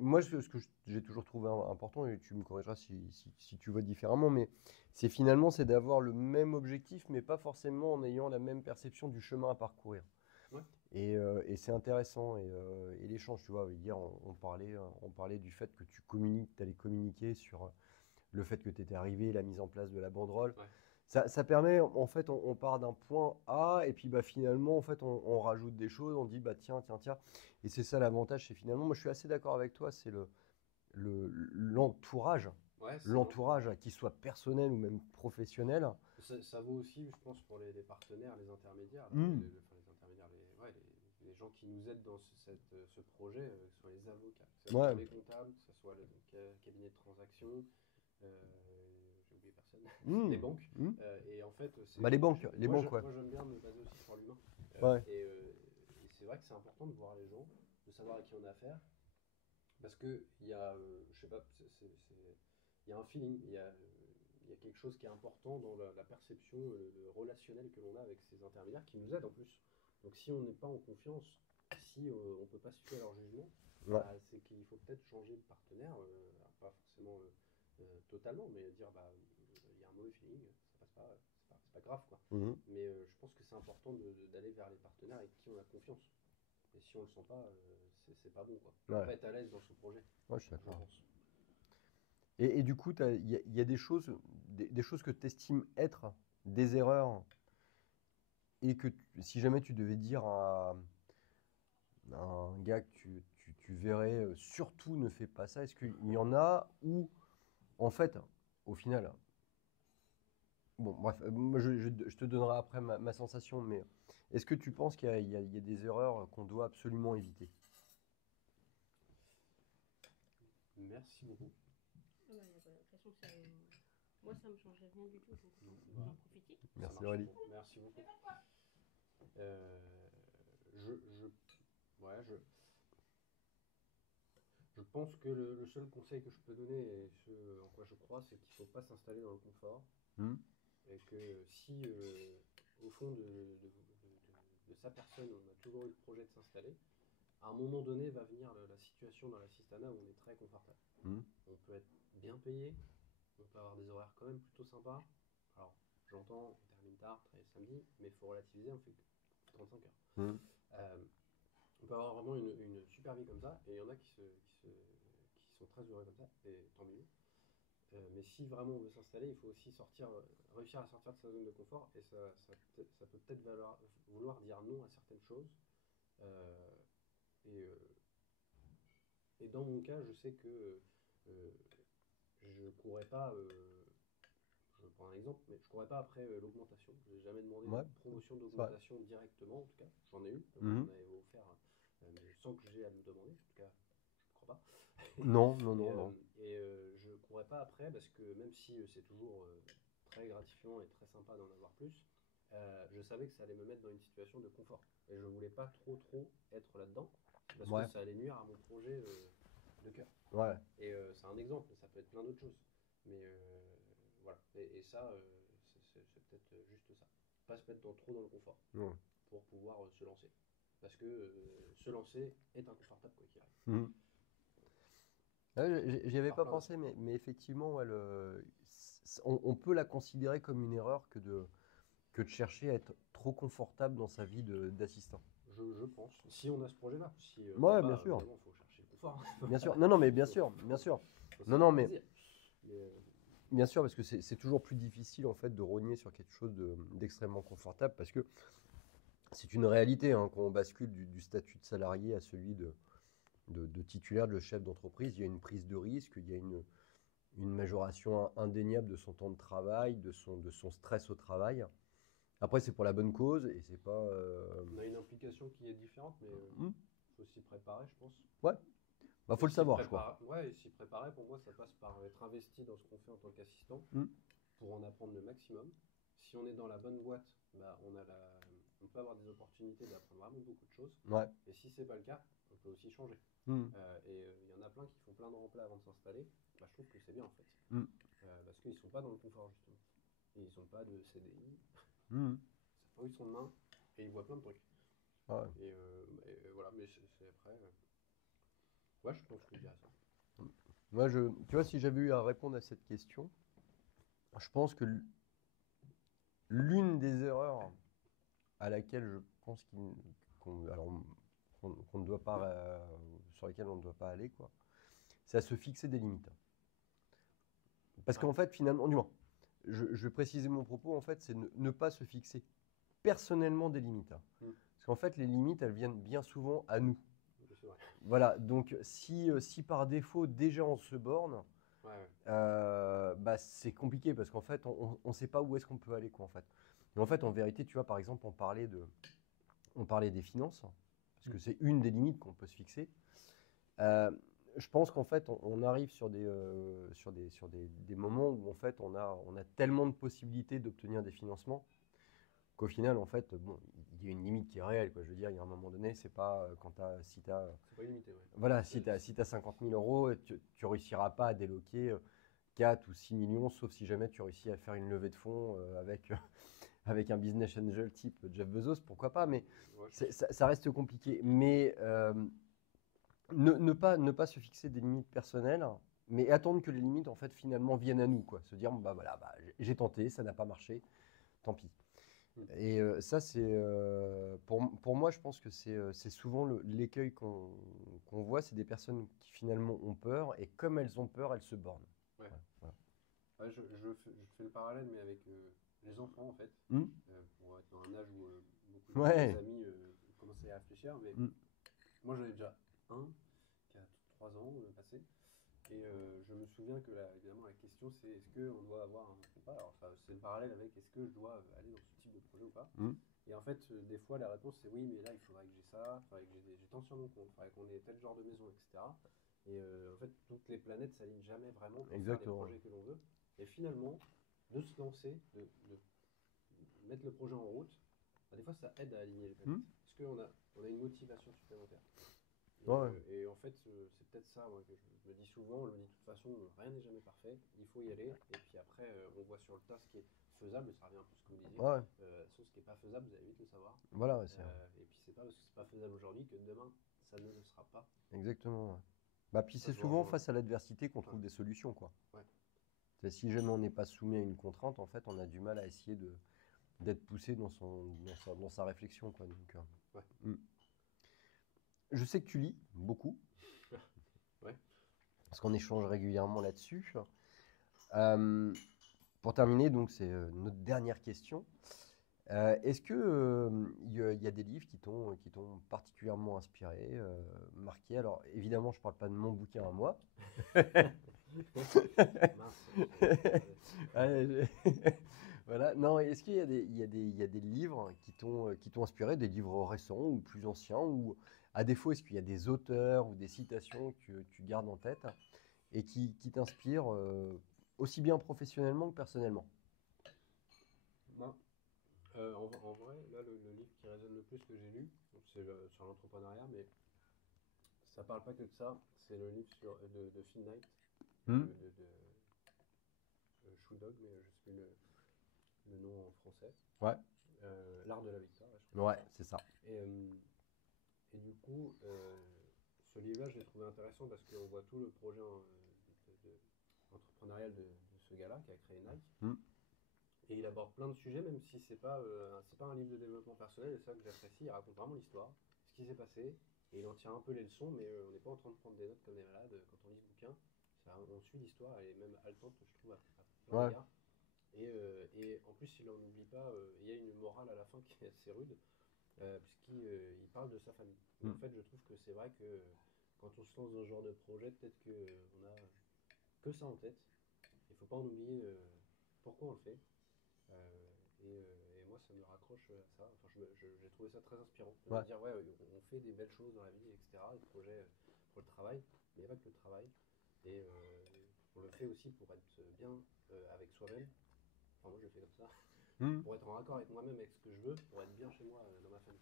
moi, ce que j'ai toujours trouvé important, et tu me corrigeras si tu vois différemment, mais c'est d'avoir le même objectif, mais pas forcément en ayant la même perception du chemin à parcourir. Ouais. Et c'est intéressant. Et l'échange, tu vois, hier, on parlait du fait que tu allais communiquer sur le fait que tu étais arrivé, la mise en place de la banderole. Ouais. Ça permet, en fait, on part d'un point A, et puis bah, finalement, en fait, on rajoute des choses, on dit, bah, tiens. Et c'est ça l'avantage, c'est finalement, moi je suis assez d'accord avec toi, c'est l'entourage. Ouais, L'entourage, qu'il soit personnel ou même professionnel. ça vaut aussi, je pense, pour les partenaires, les intermédiaires, là, Mm. les intermédiaires, les gens qui nous aident dans ce projet, que ce soit les avocats, que ce Ouais. soit les comptables, que ce soit le cabinet de transaction, j'ai oublié personne, Mm. les banques. Mm. Et en fait, Bah, les banques, ouais. Moi, j'aime bien me baser aussi sur l'humain. Ouais. Et c'est vrai que c'est important de voir les gens, de savoir à qui on a affaire, parce que il y a, je sais pas, il y a un feeling, il y a quelque chose qui est important dans la perception, le relationnel que l'on a avec ces intermédiaires qui nous aident en plus. Donc si on n'est pas en confiance, si on ne peut pas se fier à leur jugement, Ouais. bah, c'est qu'il faut peut-être changer de partenaire, alors pas forcément totalement, mais dire bah il y a un mauvais feeling, ça passe pas, c'est pas grave quoi. Mhm. Mais je pense que c'est important d'aller vers les partenaires avec qui on a confiance. Et si on le sent pas, c'est pas bon quoi. On Ouais. va pas être à l'aise dans ce projet. Ouais, je suis Je d'accord. pense. Et du coup, il y a des choses que tu estimes être des erreurs, et que si jamais tu devais dire à un gars que tu verrais, surtout ne fais pas ça, est-ce qu'il y en a où, en fait, au final, bon, bref, moi je te donnerai après ma sensation, mais est-ce que tu penses qu'il y a des erreurs qu'on doit absolument éviter? Merci beaucoup. Ah bah, y a pas l'impression que ça. Moi, ça me changeait rien du tout, donc Bah, vous en profitez. Merci, Ça marche. Aurélie. Merci beaucoup. C'est pas quoi. Ouais, je pense que le seul conseil que je peux donner, et ce en quoi je crois, c'est qu'il ne faut pas s'installer dans le confort. Hmm. Et que si, au fond de sa personne, on a toujours eu le projet de s'installer, à un moment donné va venir la situation dans l'assistanat où on est très confortable. Hmm. On peut être bien payé, on peut avoir des horaires quand même plutôt sympas. Alors, j'entends, on termine tard, travaille le samedi, mais il faut relativiser, on fait que 35 heures. Hmm. On peut avoir vraiment une super vie comme ça, et il y en a qui sont très heureux comme ça, et tant mieux. Mais si vraiment on veut s'installer, il faut aussi réussir à sortir de sa zone de confort. Et ça peut peut-être vouloir dire non à certaines choses. Euh, et, euh, et dans mon cas, je sais que euh, je courrais pas. Je prends un exemple, mais je courais pas après l'augmentation. Je n'ai jamais demandé de Ouais, promotion c'est vrai. d'augmentation directement, en tout cas. J'en ai eu, on Mhm. m'en avait offert, mais sans que j'ai à me demander. En tout cas, je ne crois pas. Non, non, Et, non, non. je courais pas après parce que même si c'est toujours très gratifiant et très sympa d'en avoir plus, je savais que ça allait me mettre dans une situation de confort. Et je voulais pas trop être là-dedans parce que Ouais, ça allait nuire à mon projet de cœur. ouais. Et c'est un exemple, mais ça peut être plein d'autres choses. Mais voilà. Et ça, c'est peut-être juste ça. Pas se mettre trop dans le confort Non. pour pouvoir se lancer. Parce que se lancer est inconfortable quoi qu'il arrive. Mhm. Ouais, j'y avais Par pas plein pensé, d'aspects. mais effectivement, ouais, on peut la considérer comme une erreur que de chercher à être trop confortable dans sa vie d'assistant. Je pense. Si on a ce projet-là, si Ouais, bien là-bas, sûr. évidemment, il faut chercher le confort. Bien sûr. Non, non, mais bien faut, sûr, bien sûr. faut se Non, faire non, mais plaisir. Mais, bien sûr, parce que c'est toujours plus difficile en fait de rogner sur quelque chose d'extrêmement confortable, parce que c'est une réalité hein, quand on bascule du statut de salarié à celui de titulaire, de chef d'entreprise. Il y a une prise de risque, il y a une majoration indéniable de son temps de travail, de son stress au travail. Après, c'est pour la bonne cause et c'est pas. on a une implication qui est différente, mais Hmm, faut s'y préparer, je pense. ouais, bah faut Et le savoir, je crois. s'y préparer, pour moi, ça passe par être investi dans ce qu'on fait en tant qu'assistant Hmm, pour en apprendre le maximum. Si on est dans la bonne boîte, bah, on peut avoir des opportunités d'apprendre vraiment beaucoup de choses. ouais. Et si c'est pas le cas, on peut aussi changer. Hmm, Il y en a plein qui font plein de remplats avant de s'installer. Bah, je trouve que c'est bien en fait. hmm, Parce qu'ils sont pas dans le confort justement. Et ils n'ont pas de CDI, hmm, ça pas où ils sont de main et ils voient plein de trucs. ouais. Et voilà, mais c'est après. Ouais, je pense que je dirais ça. Moi, tu vois, si j'avais eu à répondre à cette question, je pense que l'une des erreurs à laquelle je pense qu'on ne doit pas, sur lesquelles on ne doit pas aller, quoi, c'est à se fixer des limites. Parce Ouais. qu'en fait, finalement, du moins, je vais préciser mon propos, en fait, c'est ne pas se fixer personnellement des limites. Mm. Parce qu'en fait, les limites, elles viennent bien souvent à nous. C'est vrai. Voilà, donc si par défaut, déjà on se borne, Ouais, ouais. bah, c'est compliqué parce qu'en fait, on ne sait pas où est-ce qu'on peut aller, quoi, en fait. Et en fait, en vérité, tu vois, par exemple, on parlait des finances, parce que c'est une des limites qu'on peut se fixer. Euh, je pense qu'en fait, on arrive sur des moments où en fait, on a tellement de possibilités d'obtenir des financements qu'au final, en fait, bon, il y a une limite qui est réelle, quoi. Je veux dire, il y a un moment donné, c'est pas si tu as, C'est pas illimité, ouais. voilà, si C'est- tu as, si t'as 50 000 euros, tu ne réussiras pas à déloquer 4 ou 6 millions, sauf si jamais tu réussis à faire une levée de fonds avec un business angel type Jeff Bezos, pourquoi pas, mais Ouais, ça reste compliqué. Mais ne pas se fixer des limites personnelles, mais attendre que les limites, en fait, finalement, viennent à nous, quoi. Se dire, bah voilà, bah, j'ai tenté, ça n'a pas marché, tant pis. Mm. Et ça, pour moi, je pense que c'est souvent l'écueil qu'on voit, c'est des personnes qui finalement ont peur, et comme elles ont peur, elles se bornent. Ouais. Ouais, voilà. Ouais, je fais le parallèle, mais avec les enfants en fait. Hmm. Pour être dans un âge où beaucoup de mes Ouais. amis commençaient à réfléchir, mais Hmm. moi j'en ai déjà un qui a 3 ans passé. Et je me souviens que là, évidemment, la question c'est est-ce qu'on doit avoir un ou pas. Alors, c'est le parallèle avec est-ce que je dois aller dans ce type de projet ou pas. Hmm. Et en fait, des fois, la réponse c'est oui, mais là, il faudrait que j'ai ça, il faudrait que j'ai tant sur mon compte, il faudrait qu'on ait tel genre de maison, etc. Et en fait, toutes les planètes s'alignent jamais vraiment pour faire les Exactement. projets que l'on veut. Et finalement, de se lancer, de mettre le projet en route, bah, des fois, ça aide à aligner les planètes. Hmm. Parce on a une motivation supplémentaire. Ouais. Et en fait, c'est peut-être ça moi, que je me dis souvent. On me dit de toute façon, rien n'est jamais parfait. Il faut y aller. Et puis après, on voit sur le tas ce qui est faisable. Ça revient un peu à ce que vous disiez. Ouais. Sauf ce qui n'est pas faisable, vous allez vite le savoir. Voilà, ouais, Et puis c'est pas parce que c'est pas faisable aujourd'hui que demain, ça ne le sera pas. exactement. Ouais. Bah, puis Ça, c'est je souvent rejoins. face à l'adversité qu'on trouve Ouais. des solutions, quoi. Ouais. Si jamais on n'est pas soumis à une contrainte, en fait, on a du mal à essayer d'être poussé dans sa réflexion, quoi. Donc, Ouais. je sais que tu lis beaucoup, Ouais. parce qu'on échange régulièrement là-dessus. Pour terminer, donc c'est notre dernière question. Est-ce que il y a des livres qui t'ont particulièrement inspiré, marqué? Alors évidemment, je parle pas de mon bouquin à moi. Mince. Ouais, voilà. Non, est-ce qu'il y a il y a des livres qui t'ont inspiré, des livres récents ou plus anciens, ou à défaut, est-ce qu'il y a des auteurs ou des citations que tu gardes en tête et qui t'inspirent aussi bien professionnellement que personnellement? Non. En vrai, là, le livre qui résonne le plus que j'ai lu, donc c'est sur l'entrepreneuriat, mais ça parle pas que de ça. C'est le livre de Phil Knight, Hmm. Shoe Dog, mais je sais plus le nom en français. Ouais, L'art de la victoire, ouais, je crois que ouais, c'est ça. c'est ça. Et du coup, ce livre-là, je l'ai trouvé intéressant parce qu'on voit tout le projet entrepreneurial de ce gars-là qui a créé Nike. Hmm. Et il aborde plein de sujets, même si c'est pas un livre de développement personnel, et c'est ça que j'apprécie. Il raconte vraiment l'histoire, ce qui s'est passé, et il en tire un peu les leçons, mais on n'est pas en train de prendre des notes comme des malades quand on lit ce bouquin. On suit l'histoire, elle est même haletante, je trouve, à plein Ouais. d'égards. Et en plus, il n'en oublie pas, il y a une morale à la fin qui est assez rude, puisqu'il parle de sa famille. Et en Hmm. fait, je trouve que c'est vrai que quand on se lance dans ce genre de projet, peut-être qu'on a que ça en tête. Il ne faut pas en oublier pourquoi on le fait. Et moi, ça me raccroche à ça. Enfin, j'ai trouvé ça très inspirant de me Ouais. dire, ouais, on fait des belles choses dans la vie, etc. Des projets pour le travail, mais il n'y a pas que le travail. Et on le fait aussi pour être bien avec soi-même. Enfin, moi, je le fais comme ça. Hmm. Pour être en accord avec moi-même, avec ce que je veux, pour être bien chez moi, dans ma famille.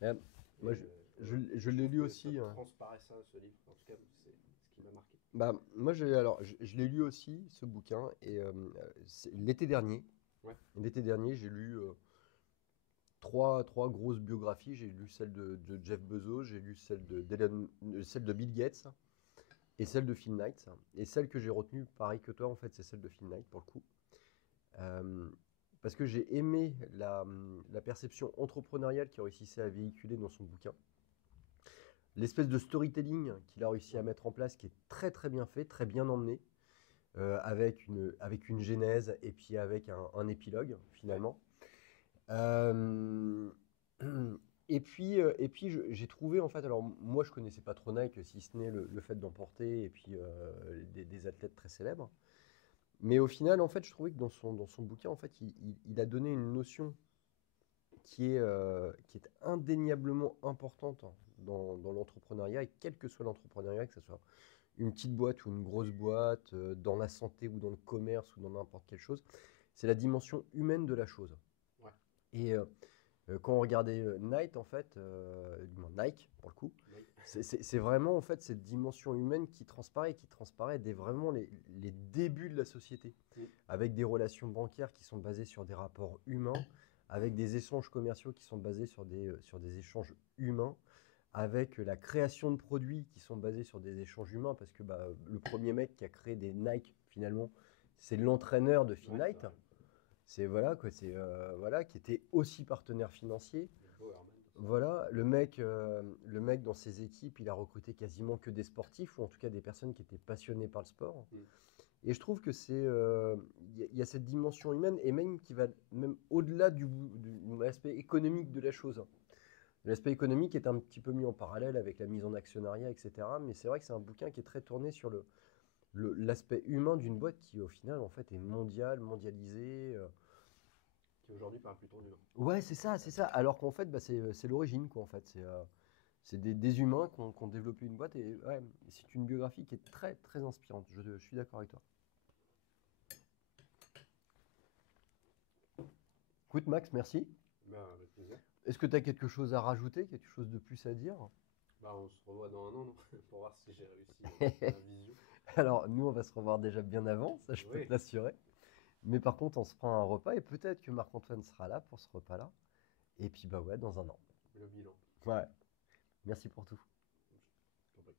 Ouais. Et Moi, je je l'ai trouve lu que ça aussi. transparaît ça, ce livre. En tout cas, c'est ce qui m'a marqué. Bah, moi, je l'ai lu aussi, ce bouquin, et l'été dernier. Ouais. L'été dernier, j'ai lu trois grosses biographies. J'ai lu celle de Jeff Bezos, j'ai lu celle de Bill Gates et celle de Phil Knight. Et celle que j'ai retenue, pareil que toi, en fait, c'est celle de Phil Knight, pour le coup. Euh, Parce que j'ai aimé la perception entrepreneuriale qu'il réussissait à véhiculer dans son bouquin. L'espèce de storytelling qu'il a réussi à Ouais. mettre en place, qui est très très bien fait, très bien emmené, avec une genèse et puis avec un épilogue, Ouais. finalement. Euh, et puis j'ai trouvé, en fait, alors moi je connaissais pas trop Nike, si ce n'est le fait d'en porter et puis des athlètes très célèbres. Mais au final, en fait, je trouvais que dans son bouquin, en fait, il a donné une notion qui est indéniablement importante dans l'entrepreneuriat, et quel que soit l'entrepreneuriat, que ce soit une petite boîte ou une grosse boîte, dans la santé ou dans le commerce ou dans n'importe quelle chose, c'est la dimension humaine de la chose. Ouais. Et quand on regardait Nike, en fait, Nike pour le coup, Oui. c'est vraiment en fait cette dimension humaine qui transparaît dès vraiment les débuts de la société, Mm. avec des relations bancaires qui sont basées sur des rapports humains, avec des échanges commerciaux qui sont basés sur des échanges humains, avec la création de produits qui sont basés sur des échanges humains, parce que bah, le premier mec qui a créé des Nike, finalement, c'est l'entraîneur de Phil Ouais, c'est Knight. vrai. C'est voilà, quoi, c'est voilà, qui était aussi partenaire financier. Le Bowerman aussi. Voilà, le mec dans ses équipes, il a recruté quasiment que des sportifs, ou en tout cas des personnes qui étaient passionnées par le sport. Mm. Et je trouve que il y a cette dimension humaine, et même qui va même au-delà de l'aspect économique de la chose. L'aspect économique est un petit peu mis en parallèle avec la mise en actionnariat, etc. Mais c'est vrai que c'est un bouquin qui est très tourné sur l'aspect humain d'une boîte qui, au final, en fait, est mondialisée. Qui aujourd'hui parle plutôt d'humain. Ouais, c'est ça, c'est ça. Alors qu'en fait, bah, c'est l'origine, quoi, en fait. C'est des humains qui ont développé une boîte, et ouais, c'est une biographie qui est très, très inspirante. Je suis d'accord avec toi. Écoute, Max, merci. Ben, avec plaisir. Est-ce que tu as quelque chose à rajouter, quelque chose de plus à dire? Bah, on se revoit dans un an, non? Pour voir si j'ai réussi la visio. Alors, nous, on va se revoir déjà bien avant, ça, je peux te Oui, l'assurer. Mais par contre, on se prend un repas, et peut-être que Marc-Antoine sera là pour ce repas-là. Et puis, bah ouais, dans un an. le bilan. Ouais, merci pour tout. Je t'en prie.